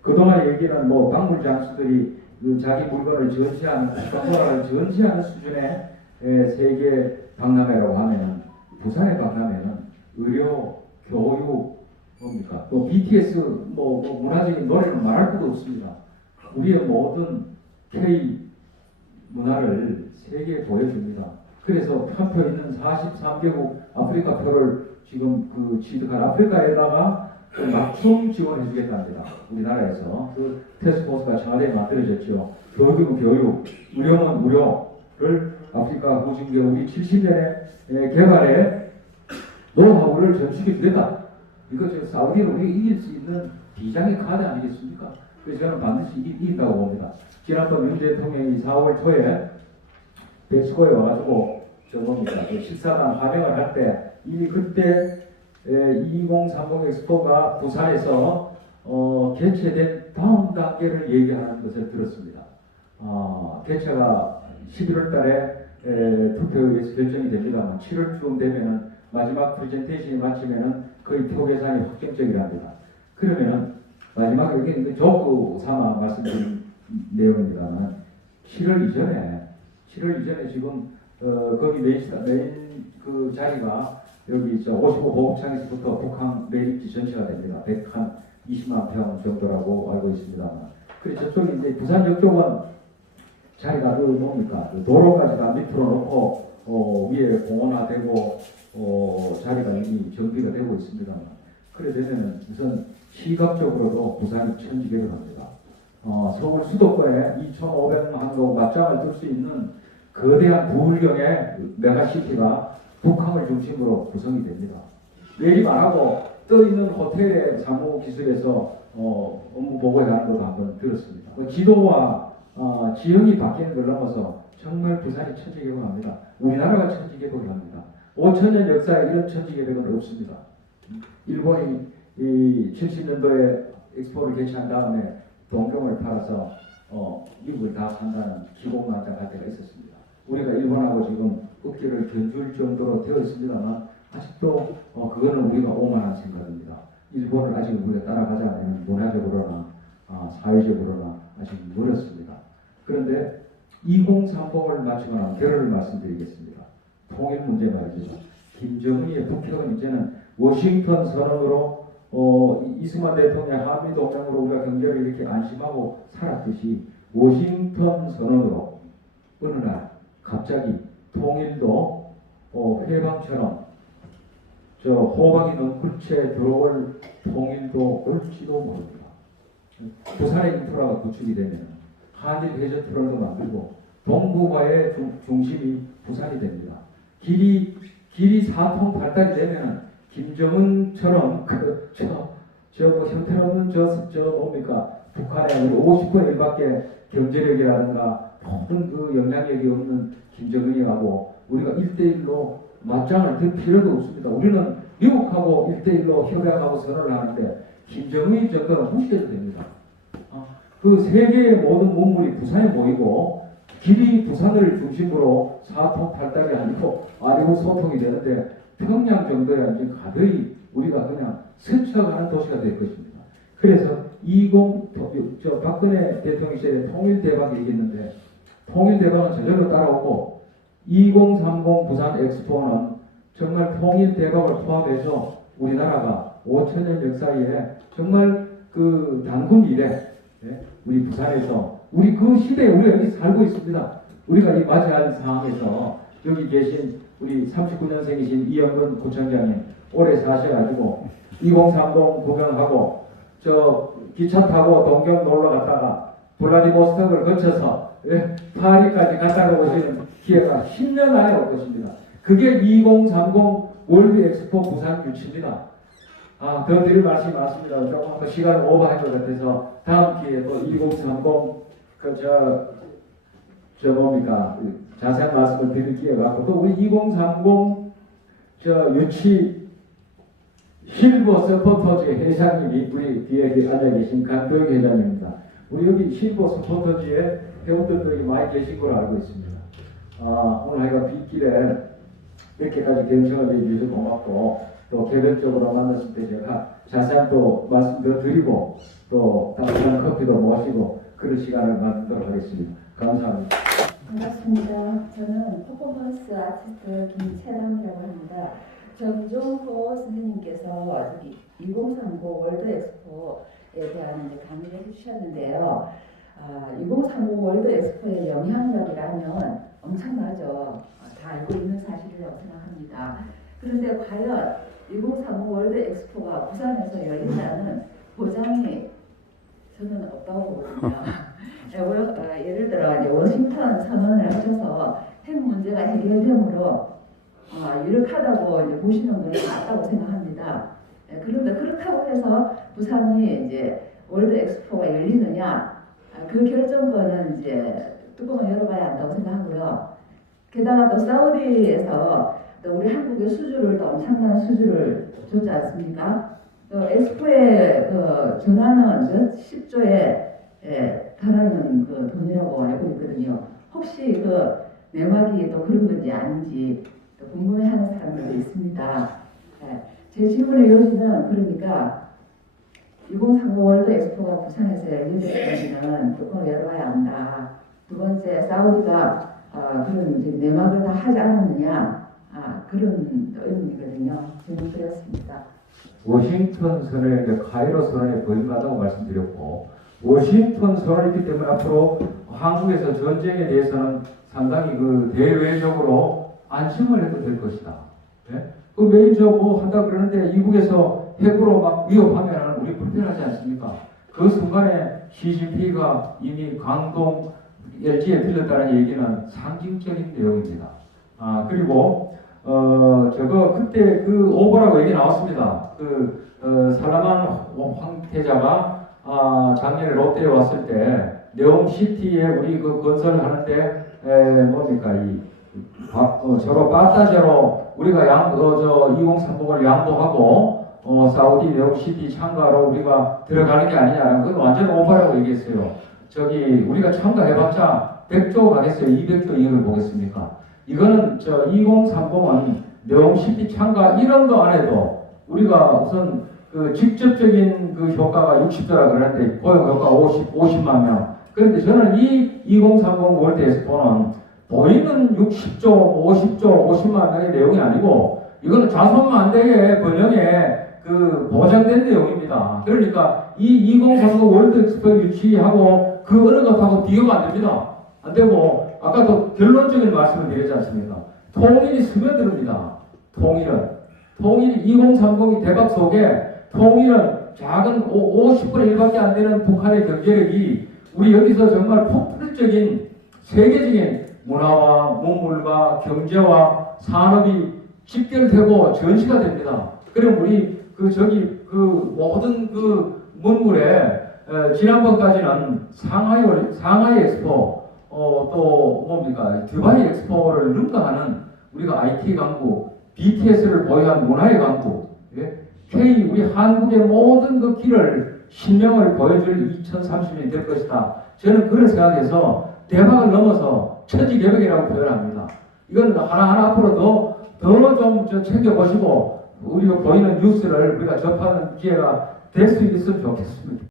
그동안 얘기는 뭐 박물 장수들이 자기 물건을 전시하는 국가문화를 전시하는 수준의 세계 박람회라고 하면 부산의 박람회는 의료, 교육 뭡니까 또 BTS 뭐 문화적인 노래는 말할 것도 없습니다. 우리의 모든 K 문화를 세계에 보여줍니다. 그래서 편표 있는 43개국 아프리카 표를 지금 그 취득한 아프리카에다가 맞춤 지원해 주겠답니다. 우리나라에서 그 테스크포스가 청와대에 만들어졌죠. 교육은 교육, 무료는 무료를 아프리카 후진기업이 70년에 개발해 노하우를 전수해 주겠다. 이거 저 사우디를 우리가 이길 수 있는 비장의 카드 아니겠습니까? 그래서 저는 반드시 이긴다고 봅니다. 지난번 윤 대통령이 4월 초에 멕시코에 와가지고 뭡니까 식사단 하명을 할 때 이미 그때 2030 엑스포가 부산에서 개최된 다음 단계를 얘기하는 것을 들었습니다. 개최가 11월 달에 투표에서 결정이 됩니다만 7월쯤 되면은 마지막 프레젠테이션이 마치면은 거의 표 계산이 확정적이랍니다. 그러면은 마지막에 여기 조크 삼아 말씀드린 내용입니다만 7월 이전에 지금 거기 메인 그 자리가 여기 55 보급창에서부터 북한 매립지 전시가 됩니다. 120만 평 정도라고 알고 있습니다만. 그래서 저쪽이 이제 부산역 쪽은 자리가 그 뭡니까 그 도로까지가 밑으로 놓고 위에 공원화되고 자리가 이미 정비가 되고 있습니다만. 그래 되면은 우선 시각적으로도 부산이 천지개를 합니다. 서울 수도권에 2,500만 호 맞짱을 들 수 있는 거대한 부울경의 메가시티가 북한을 중심으로 구성이 됩니다. 매립 안 하고 떠 있는 호텔의 사무기술에서 업무 보고하는 것도 한번 들었습니다. 지도와 지형이 바뀌는 걸 넘어서 정말 부산이 천지개벽합니다. 우리나라가 천지개벽합니다. 5천년 역사에 이런 천지개벽은 없습니다. 일본이 70년도에 엑스포를 개최한 다음에 동경을 팔아서 미국을 다 산다는 기고만장 할 때가 있었습니다. 우리가 일본하고 지금 어깨를 견줄 정도로 되어 있습니다만 아직도 그거는 우리가 오만한 생각입니다. 일본을 아직 우리가 따라가지 않으면 문화적으로나 사회적으로나 아직 멀었습니다. 그런데 2030을 맞추고 나면 결론을 말씀드리겠습니다. 통일 문제 말이죠. 김정은의 북핵은 이제는 워싱턴 선언으로 이승만 대통령 한미동맹으로 우리가 경제를 이렇게 안심하고 살았듯이 워싱턴 선언으로 어느 날 갑자기 통일도 회방처럼 저 호박이 넝쿨채 들어올 통일도 올지도 모릅니다. 부산의 인프라가 구축이 되면 한일 회전 터널도 만들고 동북아의 중심이 부산이 됩니다. 길이 4통 발달이 되면 김정은처럼 형편없는 뭡니까 북한의 50분의 1밖에 경제력이라든가 모든 그 영향력이 없는 김정은이하고 우리가 1대1로 맞짱을 들 필요도 없습니다. 우리는 미국하고 1대1로 협약하고 선언을 하는데 김정은이 정도는 무시해도 됩니다. 그 세계의 모든 문물이 부산에 모이고 길이 부산을 중심으로 4통 8달이 아니고 아래로 소통이 되는데 평양 정도야 이제 가벼이 우리가 그냥 스쳐가는 도시가 될 것입니다. 그래서 박근혜 대통령 시절에 통일 대박 얘기했는데 통일 대박은 저절로 따라오고 2030 부산 엑스포는 정말 통일 대박을 포함해서 우리나라가 5천년 역사에 정말 그 당군 이래 우리 부산에서 우리 그 시대에 우리가 여기 살고 있습니다. 우리가 이 맞이할 상황에서 여기 계신 우리 39년생이신 이영근 구청장님 오래 사셔가지고 2030 구경하고 저 기차 타고 동경 놀러 갔다가 블라디보스톡을 거쳐서 파리까지 갔다가 오시는 기회가 10년 안에 올 것입니다. 그게 2030 월드 엑스포 부산 유치입니다. 더 드릴 말씀이 많습니다. 조금 더 시간을 오버할 것 같아서 다음 기회에 또 2030 뭡니까 자세한 말씀을 드릴 기회가 있고 또 우리 2030 저 유치 실버 서포터즈 회장님이 우리 뒤에 앉아 계신 강병 회장입니다. 우리 여기 실버 서포터즈에 회원들이 많이 계신 걸로 알고 있습니다. 오늘 하여간 빗길에 이렇게까지 경청을 해주셔서 고맙고, 또 개별적으로 만났을 때 제가 자세한 또 말씀 더 드리고, 또 따뜻한 커피도 모시고 그런 시간을 만들도록 하겠습니다. 감사합니다. 반갑습니다. 저는 퍼포먼스 아티스트 김채남이라고 합니다. 정종호 선생님께서 2030 월드 엑스포에 대한 이제 강의를 해주셨는데요. 2030 월드 엑스포의 영향력이라면 엄청나죠. 다 알고 있는 사실이라고 생각합니다. 그런데 과연 2030 월드 엑스포가 부산에서 열린다는 보장이 저는 없다고 보거든요. 예를 들어 이제 워싱턴 선언을 하셔서 핵 문제가 해결되므로 유력하다고 이제 보시는 건 맞다고 생각합니다. 그런데 그렇다고 해서 부산이 이제 월드 엑스포가 열리느냐, 그 결정권은 이제 뚜껑을 열어봐야 한다고 생각하고요. 게다가 또 사우디에서 또 우리 한국의 수주를 또 엄청난 수주를 줬지 않습니까? 또 엑스포의 그 전화는 몇 10조에 달하는 그 돈이라고 알고 있거든요. 혹시 그 내막이 또 그런 건지 아닌지 또 궁금해하는 사람들도 있습니다. 제 질문의 요지는 그러니까 2030 월드 엑스포가 부산에서 열리는 뚜껑을 열어봐야 한다. 두 번째, 사우디가 그런 이제 내막을 다 하지 않았느냐, 그런 의문이거든요. 질문 드렸습니다. 워싱턴 선언에 카이로 선언에 거듭나다고 말씀드렸고, 워싱턴 선언이기 때문에 앞으로 한국에서 전쟁에 대해서는 상당히 그 대외적으로 안심을 해도 될 것이다. 네? 그 메이저 뭐 한다 그러는데 이북에서 핵으로 막 위협하면 우리 불편하지 않습니까? 그 순간에 시진핑이가 이미 광동 LG에 들렸다는 얘기는 상징적인 내용입니다. 그리고 저거 그때 그 오보라고 얘기 나왔습니다. 살라만 황태자가 작년에 롯데에 왔을 때 네옴시티에 우리 그 건설을 하는데 뭡니까 저로 빠따제로 우리가 2030을 양보하고 사우디 네옴시티 참가로 우리가 들어가는 게 아니냐. 그건 완전 오버라고 얘기했어요. 저기 우리가 참가해봤자 100조 가겠어요. 200조 이익을 보겠습니까? 이거는 2030은 네옴시티 참가 1원도 안 해도 우리가 우선 그 직접적인 그 효과가 60조라 그러는데 고용 효과 50만 명. 그런데 저는 이 2030 월드 엑스포는 보이는 60조, 50조, 50만 명의 내용이 아니고 이거는 자손만대의 번영에 그 보장된 내용입니다. 그러니까 이 2030 월드 엑스포 유치하고 그 어느 것하고 비교가 안 됩니다. 안 되고 아까도 결론적인 말씀을 드렸지 않습니까? 통일이 스며듭니다. 통일이 2030이 대박 속에 통일은 작은 50분의 1밖에 안 되는 북한의 경제력이 우리 여기서 정말 폭발적인 세계적인 문화와 문물과 경제와 산업이 집결되고 전시가 됩니다. 그럼 우리 모든 그 문물에 지난번까지는 상하이 엑스포 또 뭡니까 두바이 엑스포를 능가하는 우리가 IT 강국 BTS를 보유한 문화의 강국 우리 한국의 모든 그 길을 신명을 보여줄 2030년이 될 것이다. 저는 그런 생각에서 대박을 넘어서 천지개벽이라고 표현합니다. 이건 하나하나 앞으로 더 좀 챙겨보시고 우리가 보이는 뉴스를 우리가 접하는 기회가 될 수 있으면 좋겠습니다.